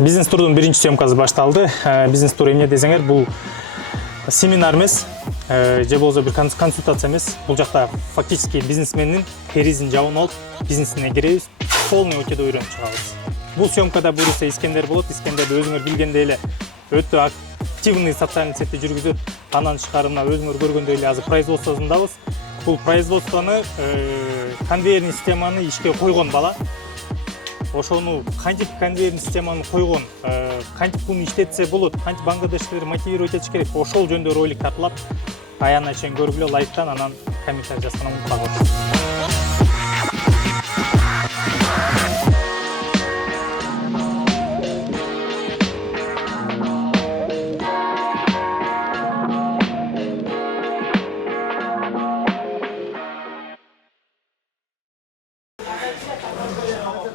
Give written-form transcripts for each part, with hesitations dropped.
Бизнес турдун биринчи съемкасы башталды. Бизнес тур эмне десеңер, бул семинар эмес, же болбосо бир консультация эмес. Бул жакта фактически бизнесмендин теризин жабын алып, бизнесине киребиз, полный өтөдө үйрөнүп чыгабыз. Бул съемкада буюрса Искендер болот. Искендерди өзүңөр билгендей эле өтө активный социальный сетти жүргүзөт. Анан тышкарына өзүңөр көргөндөй эле азыр производствосундабыз. Бул производствону конвейерный системаны ишке койгон бала. Ошону кантип конвейерный системаны койгон, кантип буну иштетсе болот, кантип бангладештиктер мотивировать этиш керек, ошол жөнүндө ролик тартылат. Аягына чейин көргүлө, лайктан, анан комментарий жазганы унутпагыла.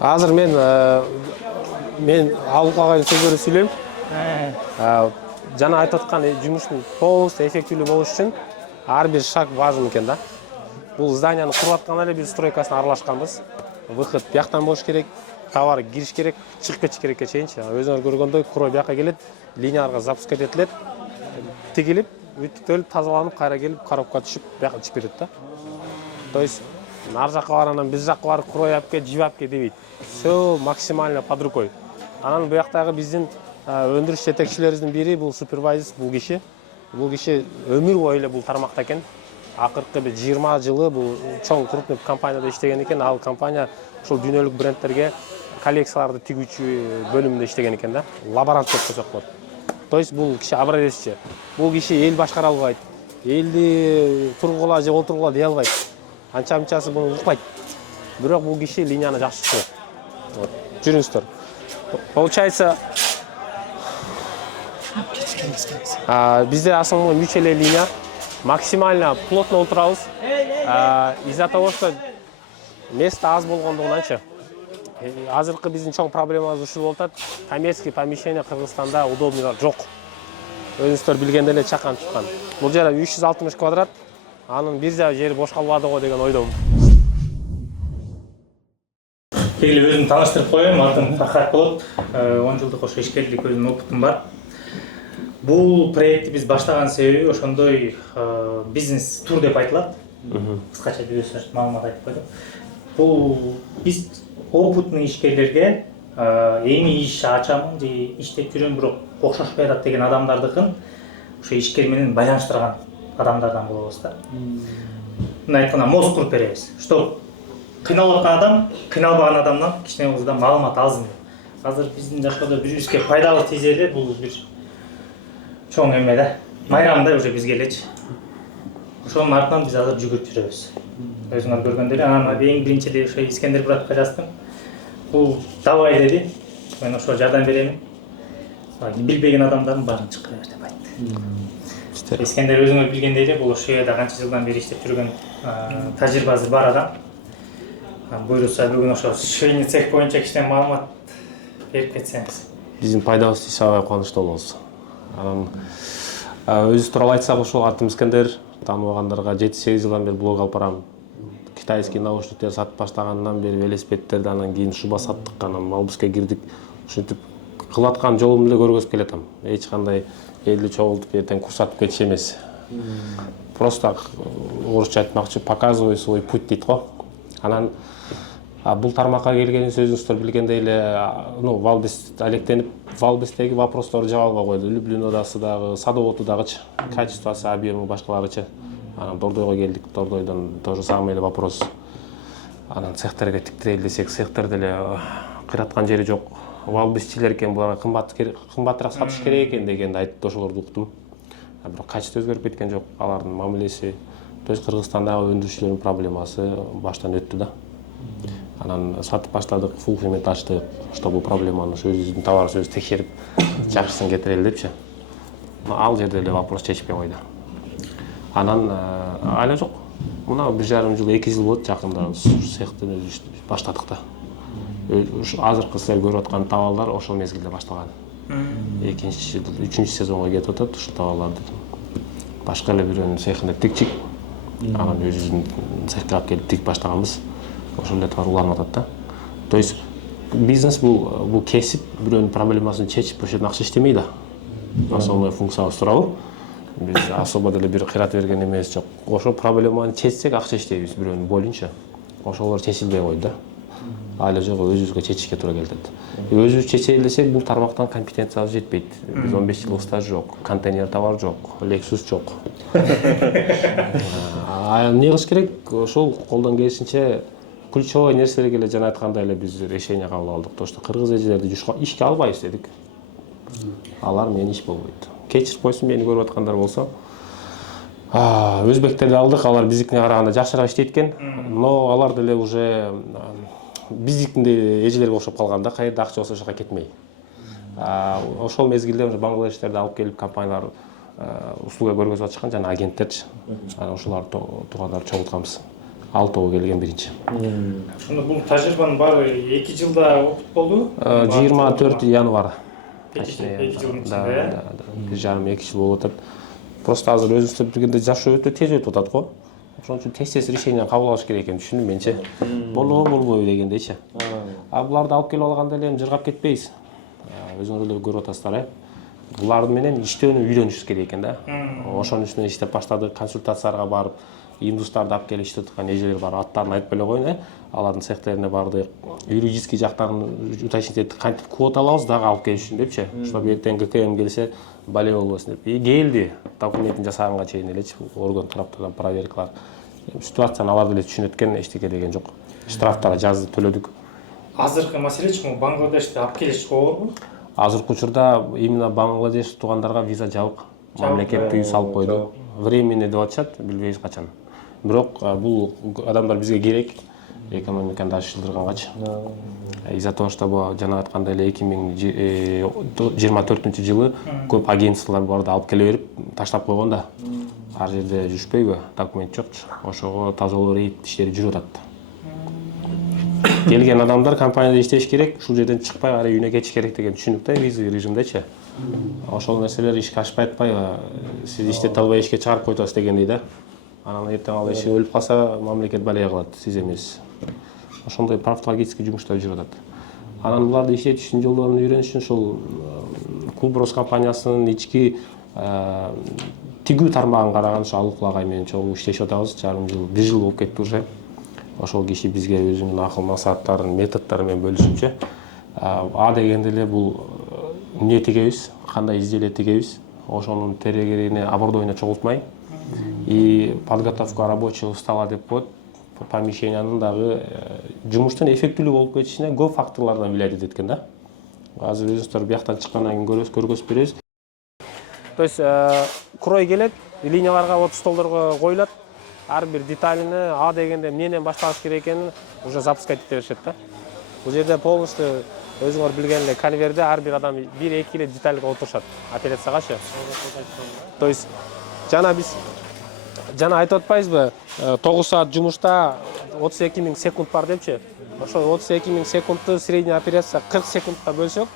Азыр мен ауылга сөздөрү сүйлөйм. Жана айтып аткан жумуштун полностью эффективдүү болуш үчүн ар бир шаг важный экен да. Бул зданияны куруп атканда эле биз стройкасына аралашканбыз. Выход бияктан болуш керек, товар кириш керек, чыгып кетиш керекке чейинчи. Өзүңөр көргөндөй куроо бияка келет, линияларга запускать этилет, тигилип, үтүктөлүп, тазаланып, кайра келип, коробка түшүп, бияка чыгып кетет да. То есть нар жакка бар, анан биз жакка барып курой апке, жибап ке дебейт. Все максимально под рукой. Анан буяктагы биздин өндүрүш жетекчилерибиздин бири бул супервайзер, бул киши. Бул киши өмүр бою эле бул тармакта экен. Акыркы бир 20 жылы бул чоң крупный компанияда иштеген экен. Ал компания ушул дүйнөлүк брендтерге коллекцияларды тигүүчү бөлүмүндө иштеген экен да. Лаборант деп койсок болот. То есть бул киши образеччи. Бул киши эл башкара албайт. Элди тургула же отургула дей албайт. Анча-мынчасы буну укпайт. Бирок бул киши линияны жакшы түшүнөт. Вот, жүрүңүздөр. Получается, бизде основной үч эле линия. Максимально плотно отурабыз. Из-за того, что место аз болгондугунанчы. Азыркы биздин чоң проблемабыз ушул болуп атат. Коммерческий помещение Кыргызстанда удобныйлар жок. Өзүңүздөр билгендей эле чакан чыккан. Бул жерде 360 квадрат. Анын бир жери бош калбады го деген ойдомун. Келип өзүмдү тааныштырып коеюн, атым Фархат болот. 10 жылдык ошо ишкерлик өзүнүн опытым бар. Бул проектти биз баштаган себеби ошондой бизнес тур деп айтылат. Кыскача бир маалымат айтып койдум. Бул биз опытный ишкерлерге эми иш ачамын же иштеп жүрөм, бирок окшошпой атат деген адамдардыкын ошо ишкер менен байланыштырган адамдардан болобуз да. Мына айтканда мост куруп беребиз. Что кыйналып аткан адам, кыйналбаган адамдан кичине болсо да маалымат алсын. Азыр биздин жашоодо бирибизге пайдалуу тийсе эле бул бир чоң эме да. Майрамда уже бизге элечи. Ошонун артынан биз азыр жүгүрүп жүрөбүз. Өзүңөр көргөндөй эле, анан эң биринчи эле ошо Искендер братка жаздым. Бул давай деди. Мен ошо жардам беремин. Билбеген адамдардын баарын чыккыра бер деп айтты. Искендер өзүңөр билгендей эле, бул ошол жерде канча жылдан бери иштеп жүргөн тажрыйбасы бар адам. Буюрса бүгүн ошо швейный цех боюнча кичине маалымат берип кетсеңиз. Биздин пайдабыз тийсе аябай кубанычтуу болобуз. Анан өзү тууралуу айтсак, ошол атым Искендер, тааныбагандарга 7-8 жылдан бери блог алып барам. Китайский наушниктер сатып баштагандан бери велосипедтерди, анан кийин шуба саттык, анан Малбуске кирдик. Ушинтип кылып аткан жолумду эле көргөзүп келатам. Эч кандай элди чогултуп эртең курсатып кетиш эмес. Просто орусча айтмакчы, показывай свой путь дейт го. Анан бул тармакка келгенибиз өзүңүздөр билгендей эле, Валбес алектенип, Валбестеги вопросторду жаап албай койду. Люблинодасы дагы, Садоводу дагычы, качествосы, объему башкаларычы. Анан Дордойго келдик, Дордойдон тоже самый эле вопрос. Анан цехтерге тиктирели десек, цехтер деле кыраткан жери жок. Валбесчилер экен, буларга кымбатыраак сатыш керек экен дегенди айтты, ошолорду уктум. Бирок качество өзгөрүп кеткен жок, алардын мамилеси. То есть Кыргызстандагы өндүрүүчүлөрдүн проблемасы баштан өттү да. Анан сатып баштадык, фулфилмент ачтык, чтобы проблеманы өзүбүздүн товарыбызды текшерип, жакшысын кетирели депчи. Ал жерде эле вопрос чечпей койду. Анан айла жок. Мына 1,5 жыл, 2 жыл болот жакында цехти баштадык да. Азыркы силер көрүп аткан товарлар ошол мезгилде башталган. 3-3 сезонго кетип атат ушул товарларды. Башка эле бирөөнүн цехинде тикчик. Анан өзүбүздүн цехке алып келип тигип баштаганбыз. Ошол эле товар уланып атат да. То есть бизнес бул кесип бирөөнүн проблемасын чечип ошол жерден акча иштемей да. Основной функциябыз туурабы? Биз особо деле бир кыйрат берген эмес жок. Ошол проблеманы чечсек акча иштейбиз бирөөнүн боюнча. Ошолор чечилбей койду да. Ала жок өзүбүзгө чечишке туура келет. Өзүбүз чечели десек бул тармактан компетенциябыз жетпейт. Биз 15 жылдык стаж жок, контейнер товар жок, Lexus жок. Эмне кылыш керек? Ошол колдон келишинче ключевой нерселерге эле жана айткандай эле биз решение кабыл алдык. То что кыргыз эжелерди ишке албайбыз дедик. Алар менен иш болбойт. Кечирип койсун мени көрүп аткандар болсо. Өзбектерди алдык, алар биздикине караганда жакшыраак иштейт экен. Но алар деле уже биздикиндей эжелерге окшоп калган да, каерде акча болсо ошол жака кетмей. Ошол мезгилде уже Бангладештерди алып келип компаниялар услуга көргөзүп атышкан жана агенттерчи. Ошолар туугандар чогултканбыз. 6 келген биринчи. Ошондо бул тажрыйбанын баары 2 жылда опыт болду. 24 январь. 2 жылдын ичинде. 1,5-2 жыл болуп атат. Просто азыр өзүбүз биргенде жашоо өтө тез өтүп атат го. Ошон үчүн тез решение кабыл алыш керек экенин түшүндүм менчи. Болобу болбойбу дегендейчи. Буларды алып келип алганда эле жыргап кетпейбиз. Өзүңөр эле көрүп атасыздар, буларды менен иштөөнү үйрөнүшүбүз керек экен да. Ошонун үстүнө иштеп баштадык, консультацияларга барып, индустарды алып келип иштеп аткан эжелер бар, аттарын айтпай эле коеюн, алардын цехтерине бардык. Юридический жактарын уточнить эттик, кантип квота алабыз дагы алып келиш үчүн депчи. Чтобы эртең ГКМ келсе, бале болбосун деп. Келди, документин жасаганга чейин элечи орган тараптардан проверкалар. Ситуацияны алар деле түшүнөт экен, эчтеке деген жок. Штрафтар жазды, төлөдүк. Азыркы маселечи му Бангладешти алып келиш оорбу? Азыркы учурда именно Бангладеш туугандарга виза жабык. Мамлекет тыюу салып койду. Временный деп атышат, билбейбиз качан. Бирок бул адамдар бизге керек, экономиканы дагы Из-за того, что жана айткандай эле 2024-жылы көп агентстволор барды алып келе берип таштап койгон да. Ар жерде жүрүшпөйбү, документ жокчу. Ошого тазалоо рейд иштери жүрүп атат. Келген адамдар компанияда иштеш керек, ушул жерден чыкпай ары үйүнө кетиш керек деген түшүнүк да, визовый режимдечи. Ошол нерселер ишке ашпай атпайбы? Сиз иштете албай ишке чыгарып коюп атасыз дегендей да. Анан эртең ал иши өлүп калса, мамлекет балия кылат, сиз эмес. Ошондой профилактический жумуштар жүрүп атат. Анан буларды иштетиш үчүн жолдорун үйрөнүш үчүн ушул Кулброс компаниясынын ички тигүү тармагын караган ошо Алыкул агай менен чогуу иштешип атабыз. 1 жыл болуп кетти уже. Ошол киши бизге өзүнүн акыл максаттарын, методдору менен бөлүшүпчү. Дегенде эле бул эмне тигебиз, кандай изделие тигебиз, ошонун терегерине оборудование чогултмай и подготовка рабочего стола деп коет. Помещениянын дагы жумуштун эффектилүү болуп кетишине көп факторлордон влиять этет экен да. Азыр өзүңүздөр бияктан чыккандан кийин көргөзүп беребиз. То есть крой келет, линияларга вот столдорго коюлат. Ар бир деталini дегенде эмнеден башталыш керек экенин уже запускать ете беришет да. Бул жерде полностью өзүңөр билген эле конвейерде ар бир адам 1-2 эле детальга отурушат операциягачы. То есть жана айтып атпайбызбы, 9 саат жумушта 32 000 секунд бар депчи. Ошол 32 000 секундту средний операция 40 секундка бөлсөк,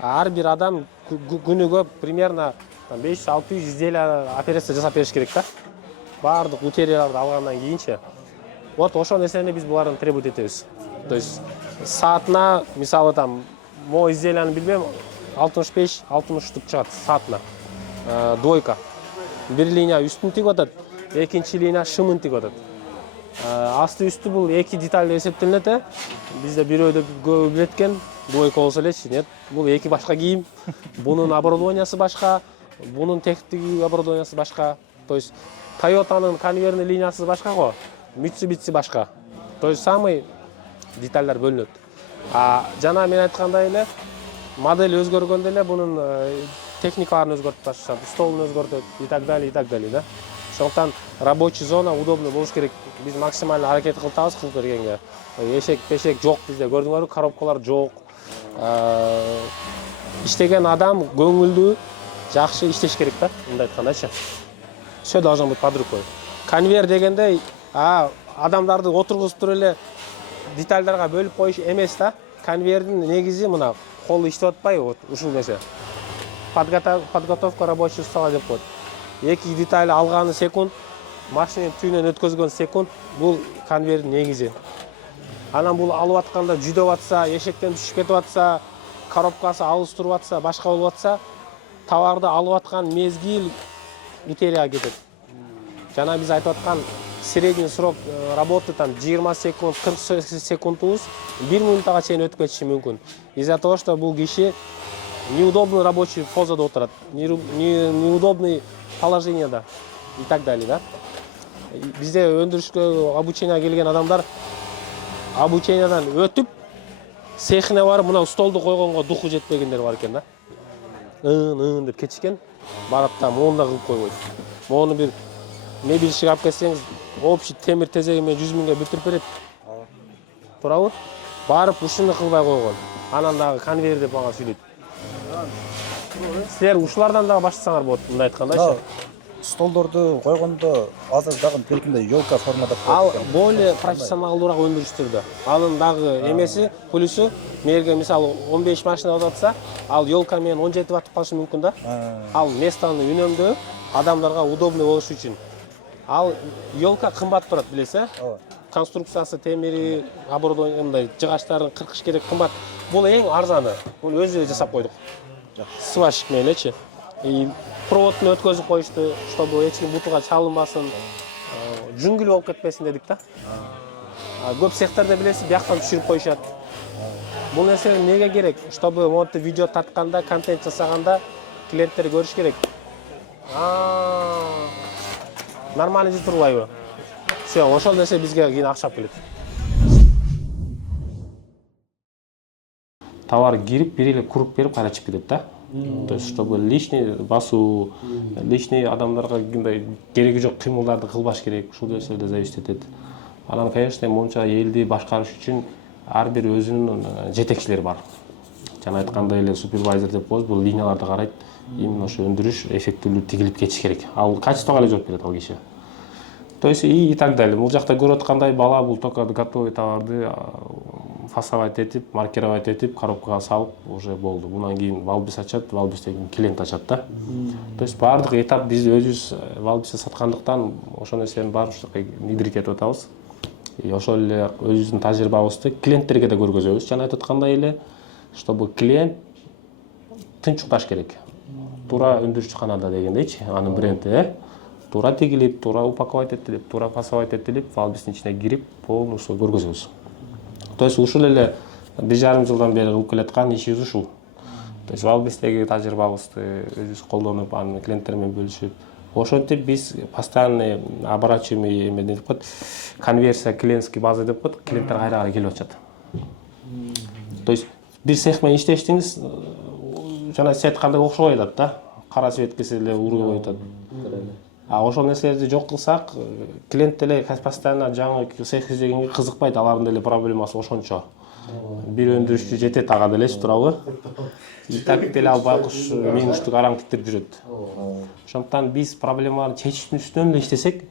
ар бир адам күнүгө примерно 500-600 изделие операция жасап бериш керек да. Бардык утеряларды алгандан кийинчи. Вот ошол нерсени биз булардан требовать этебиз. То есть саатына, мисалы там, мо изделияны билбейм, 65-60 штук чыгат саатына. Двойка. Бир линия үстүн тигип атат, экинчи линия шымын тигип атат. Асты үстү бул 2 деталь эсептелинет. Бизде бирөөдө көбү билет экен, двойка болсо элечи, нет. Бул 2 башка кийим, бунун оборудованиясы башка, бунун техник оборудованиясы башка. То есть Toyota'нын конвейерный линиясы башка го, Mitsubishi башка. То есть самый детальдар бөлүнөт. Жана мен айткандай эле модель өзгөргөндө эле бунун техникаларын өзгөртүп ташышат, столун өзгөртөт и так далее да. Ошондуктан рабочий зона удобный болуш керек. Биз максимально аракет кылабыз кылып бергенге. Эшек-пешек жок бизде, көрдүңөрбү, коробкалар жок. Иштеген адам көңүлдүү, жакшы иштеш керек да, мындай айткандачы. Все должно быть под рукой. Конвейер дегенде адамдарды отургузуп туруп эле детальдарга бөлүп коюш эмес да. Конвейердин негизи мына колу иштеп атпайбы, вот ушул нерсе. Подготовка рабочего стола деп коет. 2 деталь алганы секунд, машинанын түйүнөн өткөзгөн секунд, бул конвейердин негизи. Анан бул алып атканда жүдөп атса, эшектен түшүп кетип атса, коробкасы алыстырып атса, башка болуп атса, товарды алып аткан мезгил утеряга кетет. Жана биз айтып аткан средний срок работы там 20 секунд, 40 секундубуз 1 минутага чейин өтүп кетиши мүмкүн. Из-за того, что бул киши неудобный рабочий позада отурат, неудобный положенияда и так далее, да. Бизде өндүрүшкө обучение келген адамдар обучениядан өтүп, цехине барып, мына столду койгонго духу жетпегендер бар экен да. Деп кетишкен, барып там мону да кылып койбойт. Мону бир мебельщик алып келсеңиз, общий темир тезеги менен 100 миңге бүтүрүп берет. Туурабы? Барып ушуну кылбай койгон. Анан дагы конвейер деп мага сүйлөйт. Силер ушулардан дагы баштасаңар болот, мындай айткандайчы. Столдорду койгондо азыр дагы белгиле елка формада Ал более профессионалдуураак өндүрүштөрдө. Анын дагы эмеси, плюсу, мээрге мисалы 15 машина атса, ал елка менен 17 ватт калышы мүмкүн да. Ал местаны үнөмдөө адамдарга удобный болуш үчүн. Ал елка кымбат турат, билесиз, конструкциясы, темири, оборудование, мындай жыгачтарын кыркыш керек, кымбат. Бул эң арзаны. Бул өзүбүз жасап койдук. Сварщик менен элечи. И проводун өткөзүп коюшту, чтобы эч ким бутуга чалынбасын, жүңгүл болуп кетпесин дедик да. Көп цехтерде билесиз, бияктан түшүрүп коюшат. Бул нерсе эмнеге керек? Чтобы монтип видео тартканда, контент жасаганда клиенттер көрүш керек. Нормально же турбайбы? Все, ошол нерсе бизге кийин акча алып келет. Товар кирип, бир эле куруп берип кайра чыгып кетет да. То есть, чтобы лишний басуу, лишний адамдарга кереги жок кыймылдарды кылбаш керек. Ушул нерселерде зависит этет. Анан, конечно, монча элди башкарыш үчүн ар бир өзүнүн жетекчилери бар. Жана айткандай эле супервайзер деп коебуз, бул линияларды карайт. Именно ошо өндүрүш эффективдүү тигилип кетиш керек. Ал качествого эле жооп берет ал киши. То есть и так далее. Бул жакта көрүп аткандай бала бул только готовый товарды фасовать этип, маркировать этип, коробкага салып уже болду. Бунан кийин валбис ачат, валбистен кийин клиент ачат да. То есть баардык этап биз өзүбүз валбисте саткандыктан ошол нерсени баарын внедрить этип атабыз. И ошол эле өзүбүздүн тажрыйбабызды клиенттерге да көргөзөбүз. Жана айтып аткандай эле, чтобы клиент тынч укташ керек. Туура өндүрүшчүканада дегендейчи, анын бренди, туура тигилип, туура упаковать этилип, туура фасовать этилип, валбистин ичине кирип, полностью көргөзөбүз. То есть ушул эле 1,5 жылдан бери кылып келаткан ишибиз ушул. То есть валбистеги тажрыйбабызды өзүбүз колдонуп, аны клиенттер менен бөлүшүп, ошентип биз постоянный оборачиваемый эме деп коет, конверсия клиентский база деп коет, клиенттер кайра келип атышат. То есть бир цех менен иштештиңиз, жана сиз айткандай окшобой атат да. Кара свет келсе эле ургубай атат. Ошол нерселерди жок кылсак, клиент деле постоянно жаңы цех издегенге кызыкпайт, алардын деле проблемасы ошончо. Бир өндүрүшчү жетет ага делечи, туурабы? И так деле ал байкуш миңиштик араң тиктирип жүрөт. Ошондуктан биз проблемаларды чечиштин үстүнөн эле иштесек,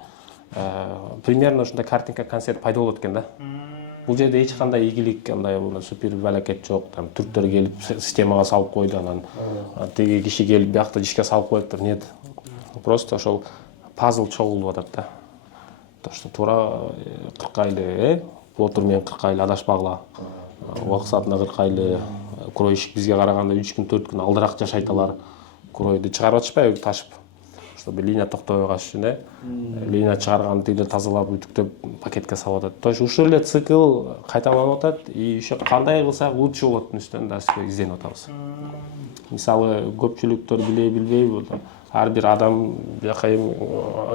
примерно ушундай картинка, концепт пайда болот экен да. Бул жерде эч кандай ийгилик, андай супер балакет жок. Там түрктөр келип системага салып койду, анан тиги киши келип биякта ишке салып коет. Нет. Просто ошол пазл чогулуп атат да. То что туура кыркайлы, плотур менен кыркайлы адашпагыла. Убакыт саатына кыркайлы. Кройщик бизге караганда 3 күн 4 күн алдыраак жашайт алар. Кройду чыгарып атышпайбы ташып. Чтобы линия токтобой калыш үчүн, линия чыгарганды тигилер тазалап, үтүктөп пакетке салып атат. То есть ушул эле цикл кайталанып атат и ошо кандай кылсак лучше болотун үстүнөн да изденип атабыз. Мисалы көпчүлүктөр билбейби, ар бир адам бияка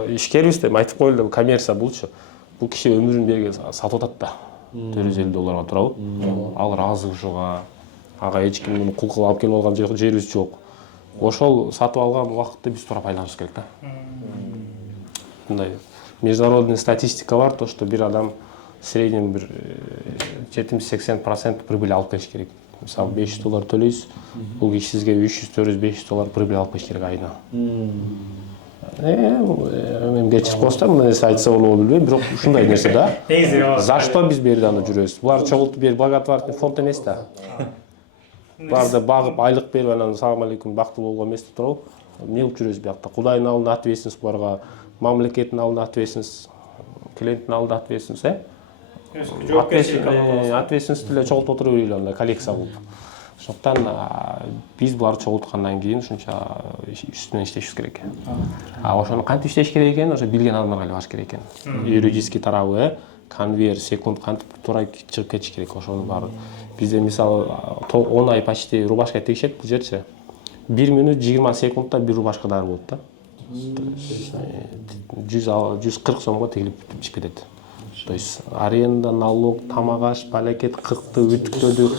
ишкербиз деп айтып коелу, коммерция булчу. Бул киши өмүрүн берге сатып атат да. $450 туурабы? Ал ыраазы ушуга. Ага эч ким муну кул кылып алып келип алган жерибиз жок. Ошол сатып алган убакытты биз туура пайдаланышыбыз керек да. Мындай международный статистика бар, то что бир адам в среднем бир 70-80% прибыль алып келиш керек. Мисалы $500 төлөйсүз, бул киши сизге $300-400-500 прибыль алып келиш керек айына. Мен кечирип коесуздар, мына нерсе айтса болобу билбейм, бирок ушундай нерсе да. За что биз бери анда жүрөбүз? Булар чогултуп берип благотворительный фонд эмес да. Барды багып, айлык берип, анан салам алейкум, бактылуу болгон эмес да, туурабы? Эмне кылып жүрөбүз биякта? Кудайдын алдында ответственность буларга, мамлекеттин алдында ответственность, клиенттин алдында ответственность, ответственность эле чогултуп отура берели андай коллекция кылып. Ошондуктан биз буларды чогулткандан кийин ушунча үстүнөн иштешибиз керек. Ошону кантип иштеш керек экенин ошо билген адамдарга эле баш керек экен. Юридический тарабы, конвейер, секунд кантип туура чыгып кетиш керек. Ошонун баары. Бизде мисалы 10 ай почти рубашка тигишет бул жерчи. 1 минут 20 секундта бир рубашка даяр болот да. 140 сомго тигилип чыгып кетет. То есть аренда, налог, тамак аш, пакет, кыкты, үтүктөдү,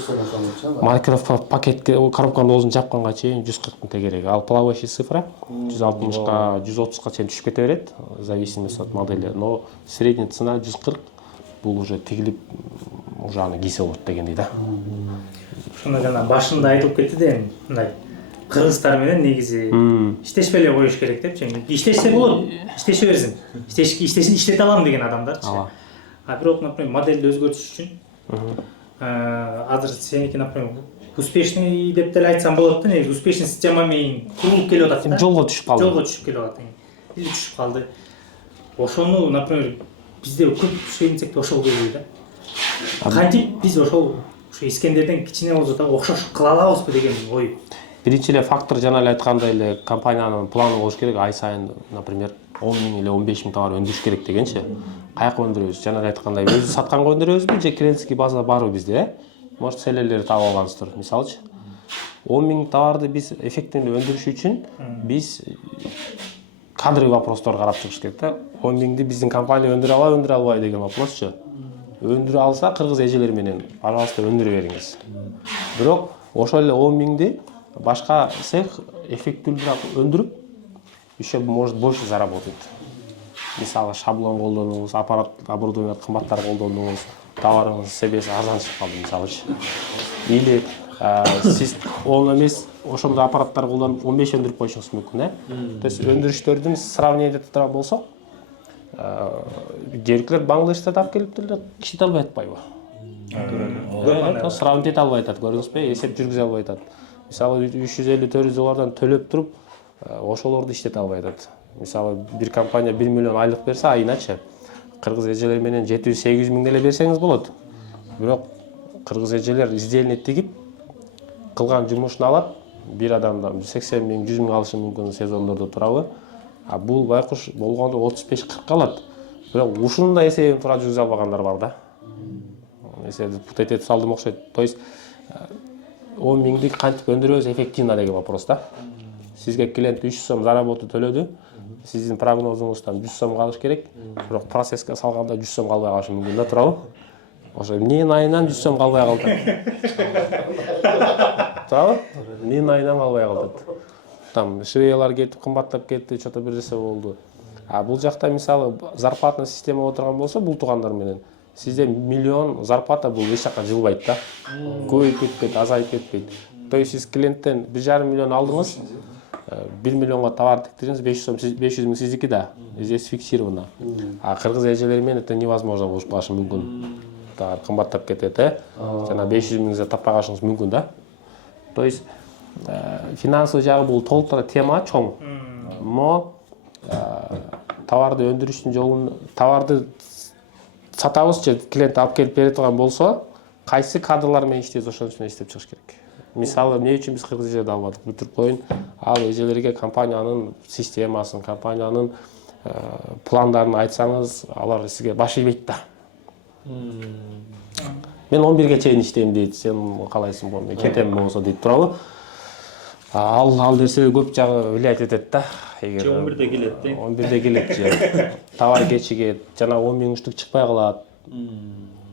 маркировка пакетке коробканын оозун жапканга чейин 140 тегерек. Ал плавающий цифра 160ка, 130ка чейин түшүп кете берет, в зависимости от модели. Но средний цена 140, бул уже тигилип уже аны кийсе болот дегендей да. Ошондо жана башында айтылып кетти да, мындай кыргыздар менен негизи иштешпей эле коюш керек депчи. Иштешсе болот, иштеше берсин. Иштете алам деген адамдарчы. Бирок, например, модельди өзгөртүш үчүн азыр сеники, например, успешный деп деле айтсам болот да, негизи успешный система менен курулуп келип атат да. Жолго түшүп калды. Жолго түшүп келип атат. Или түшүп калды. Ошону, например, бизде көп шейтинсек ошол көбөйдү да. Кантип биз ошол Искендерден кичине болсо да окшош кыла алабызбы деген ой. Биринчи эле фактор жана эле айткандай эле компаниянын планы болуш керек. Ай сайын, например, 10 000 или 15 000 товар өндүрүш керек дегенчи. Каяка өндүрөбүз? Жана эле айткандай, өзү сатканга өндүрөбүзбү же клиентский база барбы бизде? Может, селелерди таап алгансыздар. Мисалчы, 10 000 товарды биз эффективдүү өндүрүш үчүн биз кадровый вопростор карап чыгыш керек да. 10 000ди биздин компания өндүрө албай деген вопросчу. Өндүрө алса, кыргыз эжелер менен, пожалуйста, өндүрө бериңиз. Бирок ошол эле 10 000ди башка цех эффективдүүрөөк өндүрүп, еще может больше заработать. Мисалы, шаблон колдонуңуз, аппарат, оборудование кымбаттар колдонуңуз, товарыңыз себесі арзан чыгып калды, мисалычы. Или сиз 10 эмес, ошондой аппараттар колдонуп 15 өндүрүп коюшуңуз мүмкүн, То есть өндүрүштөрдүн сравнение турган болсок, жеркилер Бангладештен алып келип деле иштете албай атпайбы? Сравнить эте албай атат, көрдүңүзбү? Эсеп жүргүзө албай атат. Мисалы, $350-400 төлөп туруп, ошолорду иштете албай атат. Мисалы, бир компания 1 миллион айлык берсе, айначы кыргыз эжелер менен 700-800 миң деле берсеңиз болот. Бирок кыргыз эжелер издельный тигип кылган жумушун алат, бир адамдан 80 миң, 100 миң алышы мүмкүн сезондордо турабы. Бул байкуш болгондо 35-40 калат. Бирок ушунун да эсебин туура жүргүзө албагандар бар да. Эсебди путать этип салдым окшойт. То есть 10 миңди кантип өндүрөбүз эффективно деген вопрос да. Сизге клиент 300 сом заработу төлөдү. Сиздин прогнозуңуздан 100 сом калыш керек. Бирок процесске салганда 100 сом калбай калышы мүмкүн да, туурабы? Ошо эмненин айынан 100 сом калбай калды. Туурабы? Эмненин айынан калбай калды. Там швеялар кетип, кымбаттап кетти, что-то бир нерсе болду. Бул жакта мисалы зарплатный система отурган болсо, бул туугандар менен сизде миллион зарплата бул эч жака жылбайт да. Көбөйүп кетпейт, азайып кетпейт. То есть сиз клиенттен 1,5 миллион алдыңыз, 1 миллионго товар тиктириңиз, 500 миң сиздики да. Здесь фиксировано. Кыргыз эжелери менен это невозможно болуп калышы мүмкүн. Товар кымбаттап кетет, жана 500 миңди таппай калышыңыз мүмкүн да. То есть финансовый жагы бул толтура тема чоң. Но товарды өндүрүштүн жолун, товарды сатабыз же клиент алып келип бере турган болсо, кайсы кадрлар менен иштейбиз, ошонун үчүн иштеп чыгыш керек. Мисалы, эмне үчүн биз кыргыз эжелерди албадык? Бүтүрүп коюн, ал эжелерге компаниянын системасын, компаниянын пландарын айтсаңыз, алар сизге баш ийбейт да. Мен 11ге чейин иштейм дейт, сен калайсың бу, мен кетем болсо дейт, туурабы? Ал нерсе көп жагы влиять этет да. Эгер 11де келет, 11де келет же. Товар кечигет, жана 10 миң үчтүк чыкпай калат.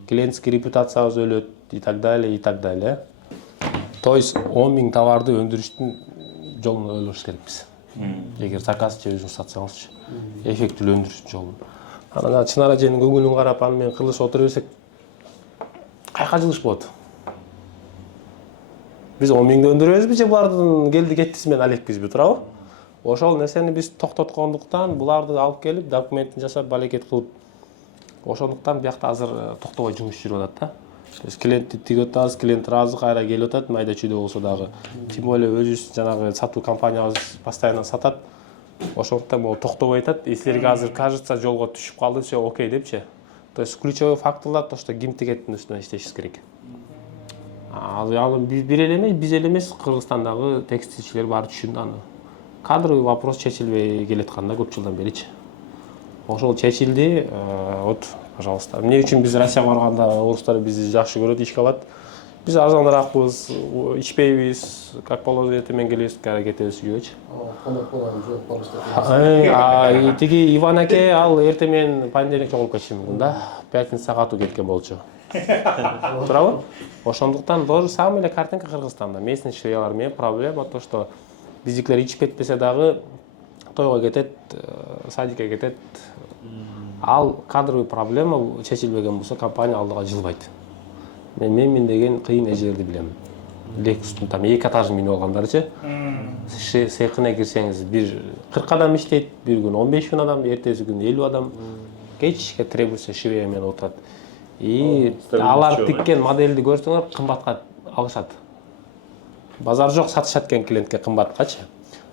Клиентский репутациябыз өлөт и так далее, и так далее. То есть 10 миң товарды өндүрүштүн жолун ойлош керекпиз. Эгер заказ же өзүңүз сатсаңызчы, эффектилүү өндүрүштүн жолун. Анан чынара эженин көңүлүн карап, аны менен кылышып отура берсек, кайка жылыш болот? Биз 10 миңди өндүрөбүзбү же булардын келди кеттиси менен алекпизби, туурабы? Ошол нерсени биз токтоткондуктан, буларды алып келип, документин жасап, балекет кылып, ошондуктан биякта азыр токтобой жумуш жүрүп атат да. То есть клиентти тигип атабыз, клиент ыраазы, кайра келип атат, майда чүйдө болсо дагы. Тем более өзүбүз жанагы сатуу компаниябыз постоянно сатат. Ошондуктан могу токтобой айтат, силерге азыр кажется жолго түшүп калды, все окей депчи. То есть ключевой факторлар то, что ким тигеттин үстүнөн иштешибиз керек. Ал бир эле эмес, биз эле эмес, Кыргызстандагы текстилчилер баары түшүндү аны. Кадровый вопрос чечилбей келатканда көп жылдан беричи. Ошол чечилди. Вот, пожалуйста. Эмне үчүн биз Россияга барганда орустар бизди жакшы көрөт, ишке алат. Биз арзаныракпыз, ичпейбиз, как положено менен келебизге аракет этебиз жөөчү. Тиги Иван аке ал эртең менен понедельник чогулуп кетиши мүмкүн да. Пятница катуу кеткен болчу. Туурабы? Ошондуктан то же самое эле картинка Кыргызстанда. Местный швеялар менен проблема то, что биздикилер ичип кетпесе дагы тойго кетет, садикке кетет. Ал кадровый проблема чечилбеген болсо компания алдыга жылбайт. Мен деген кыйын эжелерди билем. Лексустун там 2 этажын минип алгандарчы. Цехине кирсеңиз бир 40 адам иштейт, бир күн 15 000 адам, эртеси күн 50 адам. Кечке требуется швея менен отурат. И алар тиккен модельди көрсөңөр кымбатка алышат. Базар жок, сатышат экен клиентке кымбаткачы.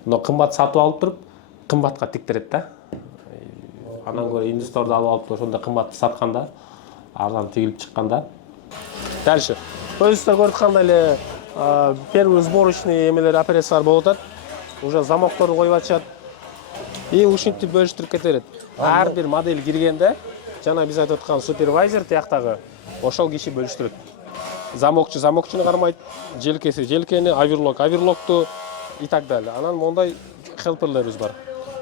Но кымбат сатып алып туруп, кымбатка тиктирет да. Анан көрө индусторду алып алып ошондо кымбатты сатканда, арзан тигилип чыкканда. Дальше. Өзүңүздөр көрүп аткандай эле первый сборочный эмелер операциялар болуп атат. Уже замокторду коюп атышат. И ушинтип бөлүштүрүп кете берет. Ар бир модель киргенде жана биз айтып аткан супервайзер тияктагы ошол киши бөлүштүрөт. Замокчу замокчуну кармайт, желкеси желкени, аверлокту и так далее. Анан мондай хелперлерибиз бар.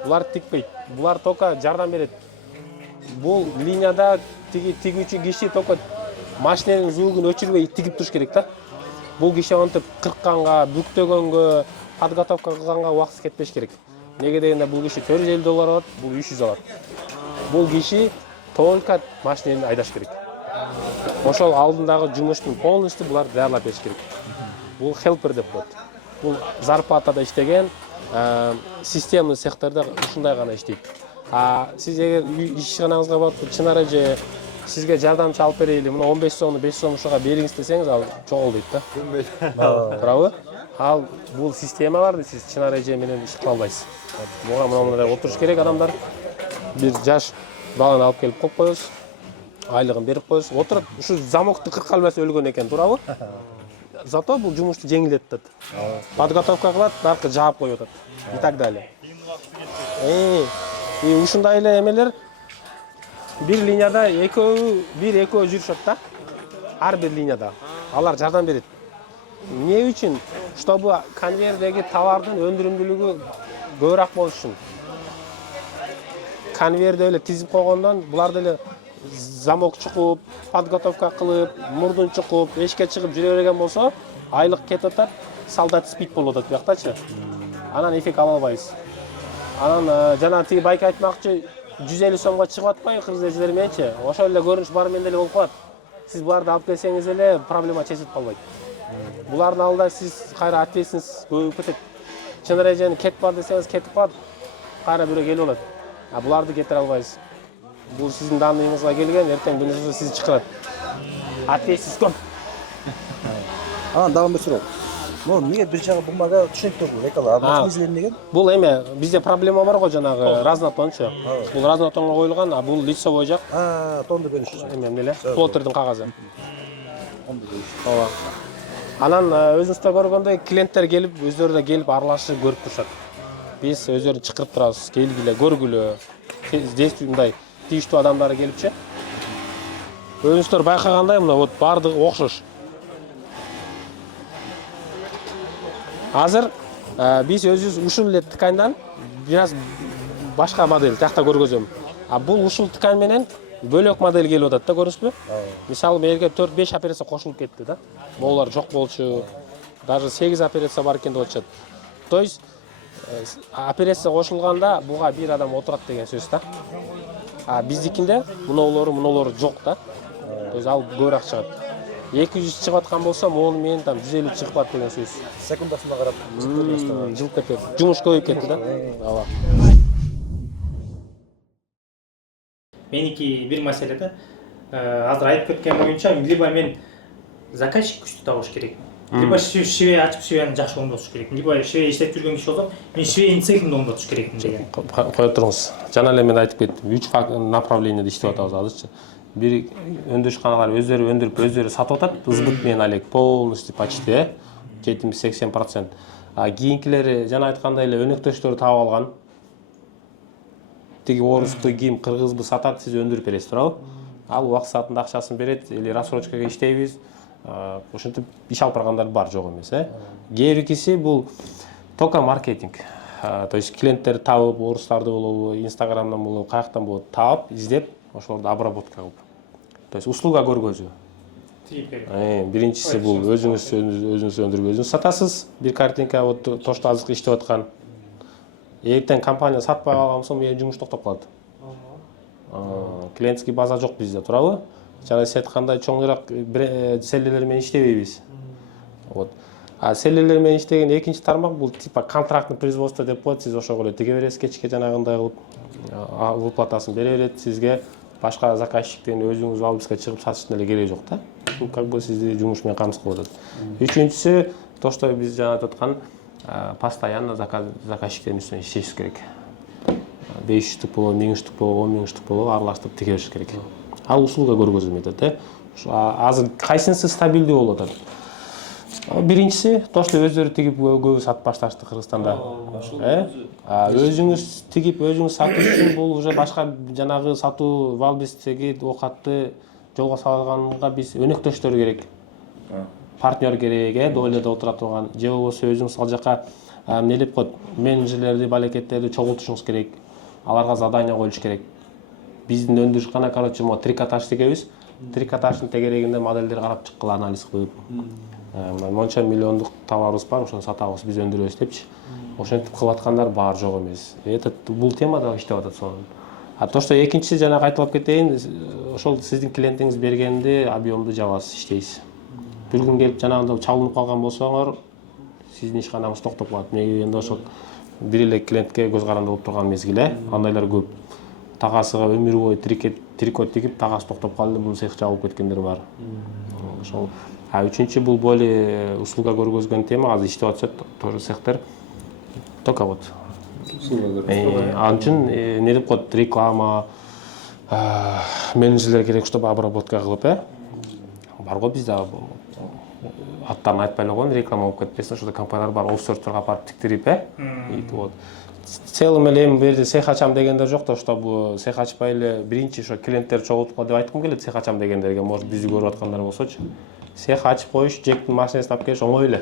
Булар тикпейт. Булар только жардам берет. Бул линияда тигүүчү киши только машиненин звугун өчүрбөй тигип туруш керек да. Бул киши антип кыркканга, бүктөгөнгө, подготовка кылганга убакыт кетпеш керек. Неге дегенде бул киши $450 алат, бул 300 алат. Бул киши только машинени айдаш керек. Ошол алдындагы жумуштун полностью булар даярлап бериш керек. Бул хелпер деп коет. Бул зарплатада иштеген, системный цехтерде ушундай гана иштейт. Сиз эгер ишканаңызга барып, чынары же сизге жардамчы алып берели, мына 15 сомду 5 сом ушуга бериңиз десеңиз, ал чогул дейт да. Туурабы? Ал бул система бар, сиз чынары же менен иш кыла албайсыз. Буга мындай отуруш керек адамдар. Бир жаш баланы алып келип коюп коебуз. Айлыгын берип коебуз. Отуруп, ушу замокту кырка албаса өлгөн экен, туурабы? Зато бул жумушту жеңилдетет. Подготовка кылат, наркы жаап коюп атат. И так далее. И ушундай эле эмелер бир линияда экөө жүрүшөт да. Ар бир линияда. Алар жардам берет. Эмне үчүн? Чтобы конвейердеги товардын өндүрүмдүүлүгү көбүрөөк болуш үчүн. Конвейерде эле тизип койгондон булар деле замок чукуп, подготовка кылып, мурдун чукуп, эшикке чыгып жүрө берген болсо, айлык кетип атат, солдат спид болуп атат буяктачы. Анан эффект ала албайбыз. Анан жана тиги байке айтмакчы 150 сомго чыгып атпайбы кыргыз эжелери мененчи? Ошол эле көрүнүш баары менен эле болуп калат. Сиз буларды алып келсеңиз эле проблема чечилип калбайт. Булардын алдында сиз кайра ответственность көбөйүп кетет. Чын эрежени кетип бар десеңиз кетип калат. Кайра бирөө келип алат. Буларды кетире албайбыз. Бул сиздин данныйыңызга келген, эртең биринчи сизди чакырат. Ответственность көп. Анан дагы бир суроо. Эмнеге бир жагы бумага түшүнүктүү бул экала? Механизм деген? Бул эме бизде проблема бар го жанагы разнотончу. Бул разнотонго коюлган, а бул лицевой жак. Тонду бөлүш. Эме эле? Плоттердин кагазы. Ооба. Анан өзүңүздөр көргөндөй клиенттер келип, өздөрү да келип аралашып көрүп турушат. Биз өздөрү чакырып турабыз, келгиле, көргүлө. Действий мындай тийиштүү адамдары келипчи. Өзүңүздөр байкагандай мына вот бардыгы окшош. Азыр биз өзүбүз ушул эле тканьдан бир аз башка модель тиякта көргөзөм. Бул ушул ткань менен бөлөк модель келип атат да, көрүңүзбү? Мисалы менерге 4-5 операция кошулуп кетти да. Могулар жок болчу. Даже 8 операция бар экен деп атышат. То есть операция кошулганда буга бир адам отурат деген сөз да. Биздикинде мунулору жок да. То есть ал көбүрөөк чыгат. 200 чыгып аткан болсо, могу менен там 150 чыгып атат деген сөз. Секундасына карап жылып кетет. Жумуш көбөйүп кетти да. Ооба. Меники бир маселеде азыр айтып кеткен боюнча, либо мен заказчик күчтүү табыш керек, либо швей ачып швейни жакшы оңдотуш керек, либо швей иштеп жүргөн киши болсо, мен швейни цехинде оңдотуш керекмин деген. Кое туруңуз. Жана эле мен айтып кеттим, 3 направлениеде иштеп атабыз азырчы. бир өндүрүшканалар өздөрү өндүрүп өздөрү сатып атат, ызбыт менен алек полностью почти 70-80%. Кийинкилери жана айткандай эле өнөктөштөрү таап алган. Тиги орусту ким кыргызбы сатат, сиз өндүрүп бересиз, туурабы? Ал убакыт саатында акчасын берет, или рассрочкага иштейбиз. Ошентип иш алып баргандар бар, жок эмес, Кээ биркиси бул только маркетинг. То есть клиенттер табып, орустарды болобу, Инстаграмдан болобу, каяктан болобу таап, издеп, ошолорду обработка кылып. То есть услуга көргөзүү. Биринчиси бул өзүңүз өндүрүп өзүңүз сатасыз. Бир картинка вот тошто азык иштеп аткан. Эртең компания сатпай калган болсо, менин жумуш токтоп калат. Клиентский база жок бизде, туурабы? Жана сиз айткандай чоңураак селлерлер менен иштебейбиз. Вот. Селлерлер менен иштеген экинчи тармак бул типа контрактный производство деп коет. Сиз ошого эле тиге бересиз, кечке жанагындай кылып выплатасын бере берет сизге. Башка заказчиктен өзүңүз алып бизге чыгып сатыштын эле кереги жок да. Бул как бы сизди жумуш менен камсыз кылып атат. Үчүнчүсү, то что биз жана айтып аткан постоянно заказчиктердин үстүнөн иштешибиз керек. 500 штук болобу, 1000 штук болобу, 10 000 штук болобу аралаштырып тиге бериш керек. Ал услуга көргөзүлмөй атат, Азыр кайсынысы стабилдүү болуп атат? Биринчиси, то что өздөрү тигип көбү сатып башташты Кыргызстанда. Өзүңүз тигип, өзүңүз сатыш үчүн бул уже башка жанагы сатуу валбистеги окатты жолго салганга биз өнөктөштөр керек. Партнер керек, дойлерде отура турган, же болбосо өзүңүз ал жака эмне деп коет, менеджерлерди, балекеттерди чогултушуңуз керек. Аларга задание коюш керек. Биздин өндүрүшкана, могу трикотаж тигебиз. Трикотаждын тегерегинде модельдер карап чыккыла, анализ кылып. Монча миллиондук товарыбыз бар, ошону сатабыз, биз өндүрөбүз депчи. Ошентип кылып аткандар бар, жок эмес. Бул темада иштеп атат сонун. То что экинчиси жана кайталап кетейин, ошол сиздин клиентиңиз бергенди объемду жабасыз, иштейсиз. Бир күн келип жанагындай чалынып калган болсоңор, сиздин ишканаңыз токтоп калат. Мен эми ошол бир эле клиентке көз каранды болуп турган мезгил, андайлар көп. Тагасыга өмүр бою трикот тигип, тагасы токтоп калды, бул цех жабылып кеткендер бар. Ошол. Үчүнчү бул более услуга көргөзгөн тема, азыр иштеп атышат тоже цехтер. Только вот. Ал үчүн эмне деп коет, реклама, менеджерлер керек, чтобы обработка кылып, бар го бизде аттарын айтпай эле коеюн, реклама болуп кетпесин, ошол компаниялар бар, офсорсторго апарып тиктирип, вот. В целом эле эми бул жерде цех ачам дегендер жок да, чтобы цех ачпай эле биринчи ошо клиенттер чогултуп деп айткым келет, цех ачам дегендерге, может бизди көрүп аткандар болсочу. Цех ачып коюш, жектин машинесин алып келиш оңой эле.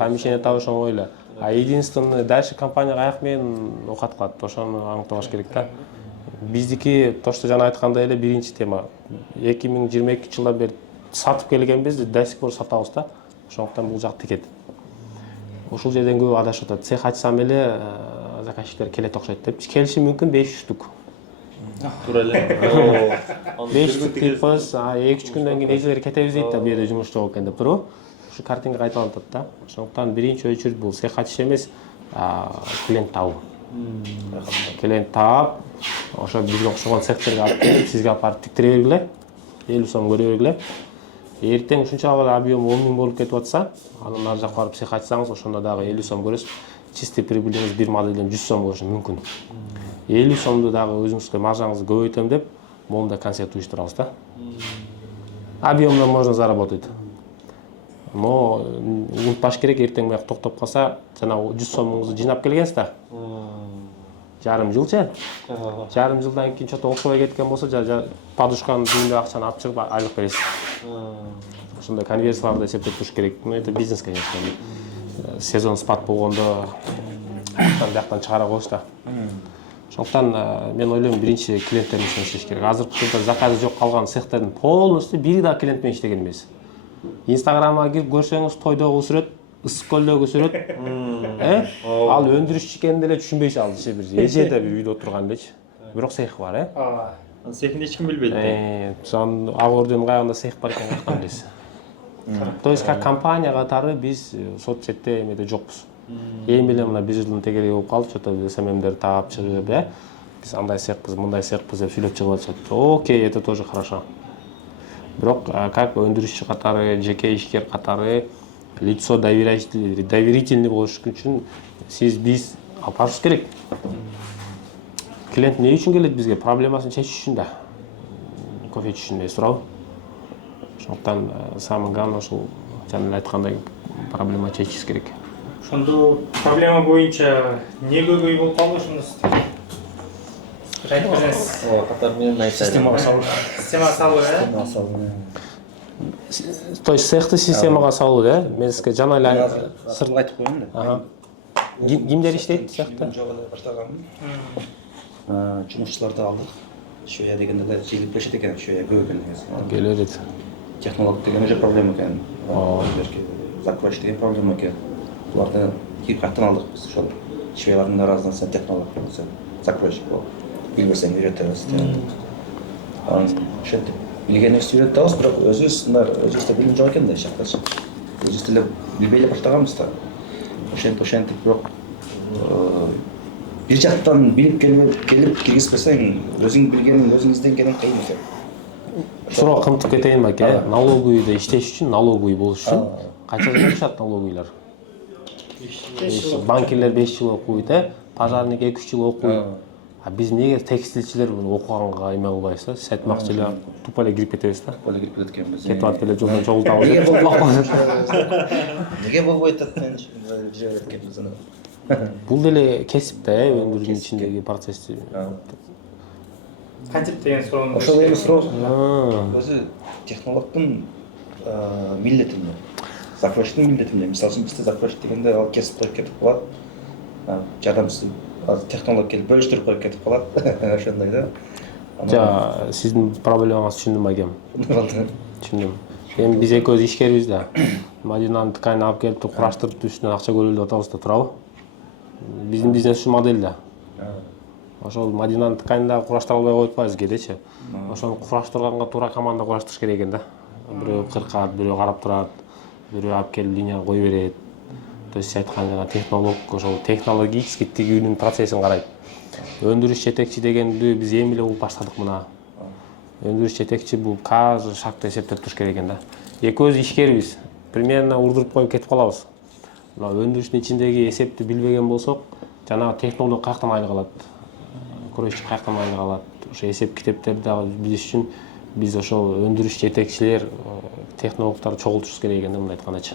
Помещение табыш оңой эле. Единственное, дальше компания каяк менен окат кылат, ошону аңдабаш керек да. Биздики, то что жана айткандай эле биринчи тема. 2022 жылдан бери сатып келгенбиз, до сих пор сатабыз да. Ошондуктан бул жак тикет. Ушул жерден көп адашып атат. Цех ачсам эле заказчиктер келет окшойт деп. Келиши мүмкүн 500 штук. Туура эле. 500 штук тийпиз, 2-3 күндөн кийин эжелер кетебиз дейт да, бу жерде жумуш жок экен деп туруп. Ушу картинка кайталанып атат да. Ошондуктан биринчи очередь бул цех ачыш эмес, клиент табуу. Клиент таап, ошо бизге окшогон цехтерге алып келип, сизге апарып тиктире бергиле, 50 сом көрө бергиле. Эртең ушунчалык объем 10 000 болуп кетип атса, анан ар жакка барып цех ачсаңыз, ошондо дагы 50 сом көрөсүз. Чистый прибыльиңиз бир модельден 100 сом болушу мүмкүн. 50 сомду дагы өзүңүзгө маржаңызды көбөйтөм деп, момундай концепт уюштурабыз да. Объемно можно заработать. Но унутпаш керек, эртең менен токтоп калса, жана 100 сомуңузду жыйнап келгенсиз да. Жарым жылчы. Жарым жылдан кийин чото окшобой кеткен болсо, подушканын түбүндө акчаны алып чыгып айлык бересиз. Ошондой конверсияларды эсептеп туруш керек. Это бизнес, конечно. Сезон спад болгондо бияктан чыгара коюш да. Ошондуктан мен ойлойм, биринчи клиенттердин үстүнөн иштеш керек. Азыркы учурда заказы жок калган цехтердин полностью бири да клиент менен иштеген эмес. Инстаграмга кирип көрсөңүз, тойдогу сүрөт, ысык көлдөгү сүрөт. Ал өндүрүшчү экенин деле түшүнбөй калды, бир эжеде бир үйдө отурган элечи. Бирок цех бар, Цехинде эч ким билбейт. Ак Ордонун кайагында цех бар экенин кайткан билесиз. То есть как компания катары биз соцсетте эмеде жокпуз. Эми эле мына бир жылдын тегереги болуп калды, чото СММдерди таап чыгып, биз андай цехпиз, мындай цехпиз деп сүйлөп чыгып атышат. Окей, это тоже хорошо. Бирок как өндүрүшчү катары, жеке ишкер катары лицо доверительный болуш үчүн биз алып барышыбыз керек. Клиент эмне үчүн келет бизге? Проблемасын чечиш үчүн да. кофе ішуінде сұрау. Ошондуктан Самынган ошол жана эле айткандай проблема чечиш керек. Ошондо проблема боюнча эмне көбөй болуп калды ошондо сиз айтып берсеңиз. Катар менен айтайын. Системага салуу. Системага салуу, Системага салуу. То есть цехты системага салуу, мен сизге жана эле Сыртын айтып коеюн эле. кимдер иштейт цехта? Жок эле баштаганмын. Жумушчуларды алдык. Швея дегенде эле жигип келишет экен, Швея көп экен негизи. Келе берет. Технолог деген уже проблема экен. Закройщик деген проблема экен. Буларды кирип кайттан алдык биз ошол. Швеялардын арасынан сен технолог болсо, закройщик бол. Билбесең үйрөтөбүз. Ошентип билгенибизди үйрөтүп атабыз, бирок өзүбүздө билим жок экен да эч жактачы. Өзүбүз деле билбей эле баштаганбыз да. Ошентип бирок бир жактан билип келип киргизбесең, өзүң билгениң, өзүң изденгениң кыйын экен. Суроо кантип кетейин баке? Налоговыйда иштеш үчүн, налоговый болуш үчүн канча жыл окушат налоговыйлар? Банкирлер 5 жыл окуйт, пожарник 2-3 жыл окуйт. А биз эмнеге текстилчилер окуганга эме кылбайбыз да? Сиз айтмакчы эле тупо эле кирип кетебиз да? Тупо эле кирип кетет экенбиз. Кетип атып эле жолдон чогултабыз. Неге болбойт атпен жүрөт экенбиз аны. Бул деле кесип да, өндүрүүнүн ичиндеги процессти. кантип деген суроону. Ошол эми суроо өзү технологдун милдетинде. Закройщиктин милдетинде. Мисалы үчүн бизде закройщик дегенде ал кесип коюп кетип калат. Жардамчысы технолог келип бөлүштүрүп коюп кетип калат. Ошондой да. Жа, сиздин проблемаңызды түшүндүм агем. Түшүндүм. Эми биз экөөбүз ишкербиз да. Мадинанын тканын алып келип кураштырып үстүнөн акча көрөлүп атабыз да турабы? Биздин бизнес ушу модель да. Ошол Мадинанын тканын дагы кураштыра албай коюп атпайбыз кедечи. Ошону кураштырганга туура команда кураштырыш керек экен да. Бирөө кыркат, бирөө карап турат, бирөө алып келип линияга кое берет. То есть айткан жана технолог ошол технологический тигүүнүн процессин карайт. Өндүрүш жетекчи дегенди биз эми эле угуп баштадык мына. Өндүрүш жетекчи бул каждый шагты эсептеп туруш керек экен да. Экөөбүз ишкербиз. Примерно урдуруп коюп кетип калабыз. Мына өндүрүштүн ичиндеги эсепти билбеген болсок, жанагы технолог каяктан майны калат? Куроччук каяктан майны калат? Ошо эсеп китептерди дагы билиш үчүн биз ошол өндүрүш жетекчилер, технологдорду чогултушубуз керек экен да, мындай айткандачы.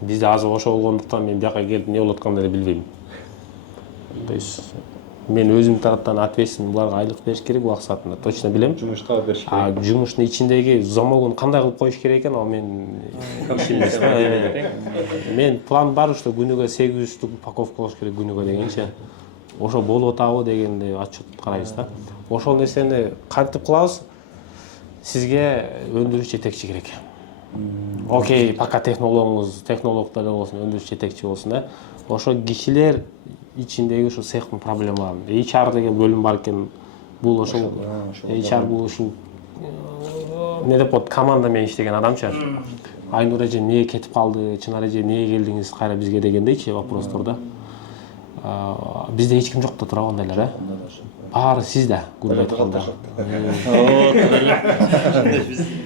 Бизде азыр ошо болгондуктан мен бияка келип эмне болуп атканын деле билбейм. То есть мен өзүм тараптан ответственный буларга айлык бериш керек убак саатында, точно билем. Жумушка бериш керек. А жумуштун ичиндеги замогун кандай кылып коюш керек экен, ал мен ишим эмес. Мен план бар уште күнүгө 800 штук упаковка болуш керек күнүгө дегенче. Ошо болуп атабы дегенде отчет карайбыз да. Ошол нерсени кантип кылабыз? Сизге өндүрүш жетекчи керек. Окей, пока технологдор болсун, өндүрүш жетекчи болсун да. Ошо кишилер ичиндеги ушу цехтын проблемаларын. HR деген бөлүм бар экен. Бул ошол HR бул ушул эмне деп коет, команда менен иштеген адамчы. Айнур эже эмнеге кетип калды, Чынар эже эмнеге келдиңиз кайра бизге дегендейчи вопростор да. Бизде эч ким жок да тура андайлар, баары сизде, грубо айтканда.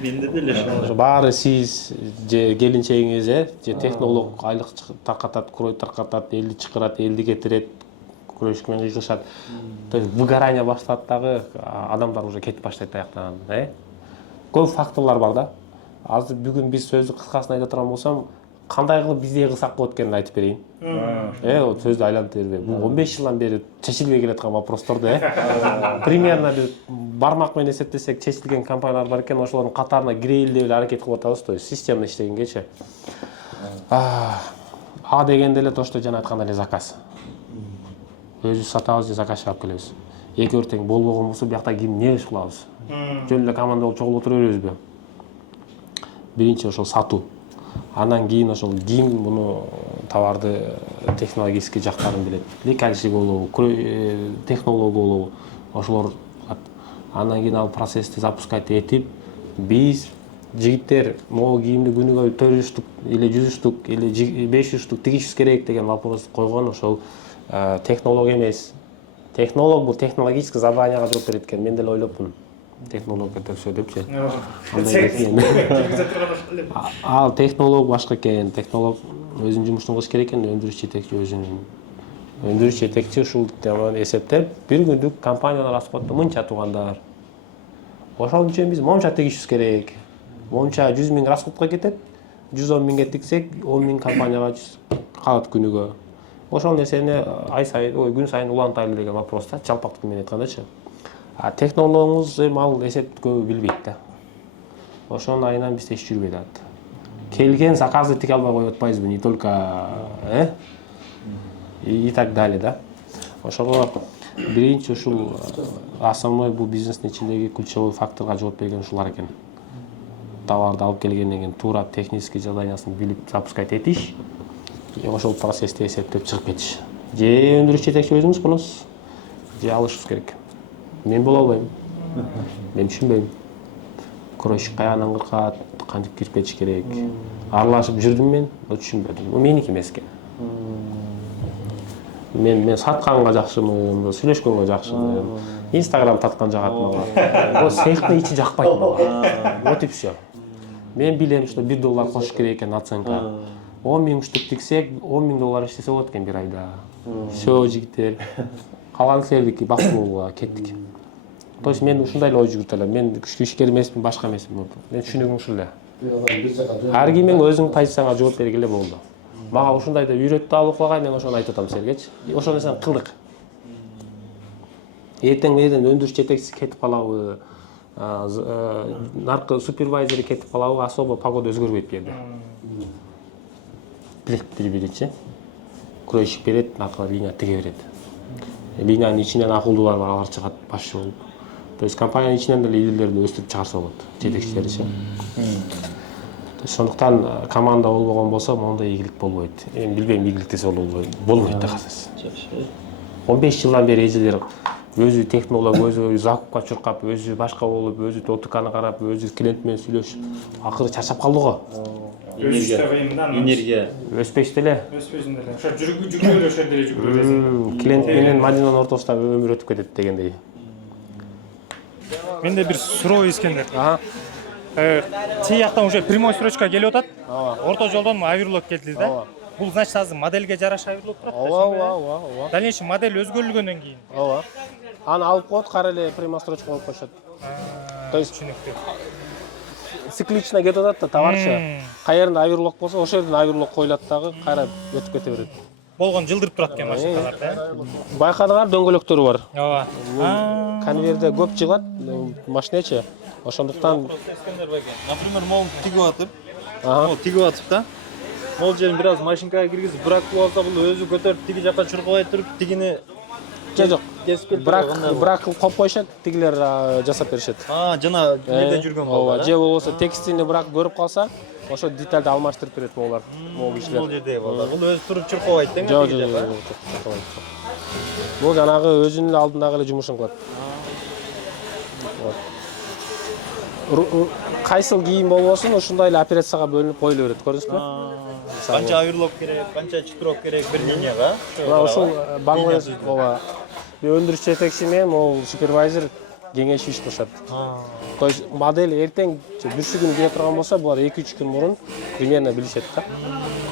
Менде деле ошо. Баары сиз же келинчегиңиз, же технолог айлык таркатат, крой таркатат, элди чакырат, элди кетирет, кройщик менен кыйгылышат. То есть выгорание башталат дагы, адамдар уже кетип баштайт аяктан, Көп факторлор бар да. Азыр бүгүн биз сөздү кыскасын айта турган болсом, кандай кылып бизде кылсак болот экенин айтып берейин. Сөздү айлантып бербей. Бул 15 жылдан бери чечилбей келаткан вопросторду, примерно бир бармак менен эсептесек чечилген компаниялар бар экен, ошолордун катарына кирейин деп эле аракет кылып атабыз, то есть системно иштегенгечи. А дегенде эле то, что жана айткандай эле заказ. Өзүбүз сатабыз же заказчы алып келебиз. Эки тең болбогон болсо биякта ким эмне иш кылабыз? Жөн эле команда болуп чогулуп отура беребизби? Биринчи ошол сатуу. Андан кийин ошол ким муну товарды технологический жактарын билет. Лекальщик болобу, технолог болобу, ошолор. Андан кийин ал процессти запускать этип, биз жигиттер могу кийимди күнүгө 400 штук или 100 штук или 500 штук тигишибиз керек деген вопрос койгон. Ошол технолог эмес. Технолог бул технологический заданияга жооп берет экен. Мен деле ойлопмун. Технолог кетсе депчи. Ал технолог башка экен. Технолог өзүнүн жумушун кылыш керек экен, өндүрүш жетекчи өзүнүн. Өндүрүш жетекчи ушул теманы эсептеп, бир күндүк компаниялар расходду мынча туугандар. Ошол үчүн биз момча тигишибиз керек. Момча 100 000 расходко кетет. 110 000 тиксек, 10 000 компанияга калат күнүгө. Ошол нерсени ай сайын, күн сайын улантайлы деген вопрос да, жалпактык менен айткандачы. А технологиябыз эми ал эсепти көбү билбейт да. Ошонун айынан бизде иш жүрбөй атат. Келген заказды тике албай коюп атпайбызбы, не только и так далее да. Ошого биринчи ушул основной бул бизнестин ичиндеги ключевой факторго жооп берген ушулар экен. Товарды алып келгенден кийин туура технический заданиясын билип запускать этиш, ошол процессти эсептеп чыгып кетиш. Же өндүрүш жетекчи өзүңүз болосуз, же алышыбыз керек. Мен боло албайм. Мен түшүнбөйм. Куройщик каянан кыркат, кантип кирип кетиш керек. Аралашып жүрдүм мен, түшүнбөдүм. Бул меники эмес экен. Мен сатканга жакшымын, сүйлөшкөнгө жакшымын. Инстаграм таткан жагат мага. Бул цехтын ичи жакпайт мага. Вот и всё. Мен билем, что $1 кошуш керек экен оценка. 10 000 штук тиксек, 10 000 доллар иштесе болот экен бир айда. Всё, жигиттер. Калган силердики басылууга кеттик. То есть мен ушундай эле ой жүгүртө элем. Мен күчтүү ишкер эмесмин, башка эмесмин. Мен түшүнүгүм ушул эле. Ар кимиң өзүнүн позицияңа жооп бергиле болду. Мага ушундай деп үйрөттү ал окугай, мен ошону айтып атам силергечи. Ошол нерсени кылдык. Эртең менен өндүрүш жетекчиси кетип калабы, наркы супервайзери кетип калабы, особо погода өзгөрбөйт бу жерде. Билет бири-биричи. Куройщик берет, наркы линия тиге берет. Линиянын ичинен акылдуулар бар, алар чыгат башчы болуп. То есть компаниянын ичинен деле лидерлерди өстүрүп чыгарса болот, жетекчилеричи. Сондуктан команда болбогон болсо моундай ийгилик болбойт. Эми билбейм, ийгилик десе болбойт да казыр. 15 жылдан бери эжелер өзү технолог, өзү закупка чуркап, өзү башка болуп, өзү ОТКны карап, өзү клиент менен сүйлөшүп, акыры чарчап калды го. Энергия. Өспөйт деле. Өспөйсүң деле. Ошо жүгүрө ошол деле жүгүрө. Клиент менен Мадинанын ортосунда өмүр өтүп кетет дегендей. Менде бир суроо Искендер. Тияктан уже прямой строчка келип атат. Орто жолдон авирлок келди да. Бул значит азыр моделге жараша авирлок турат. Ооба. Дальнейший модель өзгөрүлгөндөн кийин. Ооба. Аны алып коет, кара эле прямой строчка болуп коюшат. То есть циклично кетип атат да товарчы. Каеринде авирлок болсо, ошол жерден авирлок коюлат дагы, кайра өтүп кете берет. Болгон жылдырып турат экен машиналар да. Байкадыңар, дөңгөлөктөрү бар. Ооба. Конвейерде көп жыгат машинечи. Ошондуктан Например, мол тигип атып, мол тигип атып да. Мол жерин бир аз машинкага киргизип, брак болсо бул өзү көтөрүп тиги жака чуркабай туруп, тигини жок. Брак коюп коюшат, тигилер жасап беришет. Жана жерде жүргөн болду. Же болбосо текстильный брак көрүп калса, ошо детальды алмаштырып берет могулар, могул кишилер. Бул жерде болду. Бул өзү туруп чуркабайт да. Жок. Бул жанагы өзүнүн алдындагы эле жумушун кылат. Кайсыл кийим болбосун, ушундай эле операцияга бөлүнүп коюла берет, көрдүңүзбү? Канча авирлок керек, канча чутурок керек бир линияга. Мына ушул Бангладеш ооба. Өндүрүш жетекчи менен могул супервайзер кеңешип иш кылышат. То есть модель эртең бүрсү күнү келе турган болсо, булар 2-3 күн мурун примерно билишет да.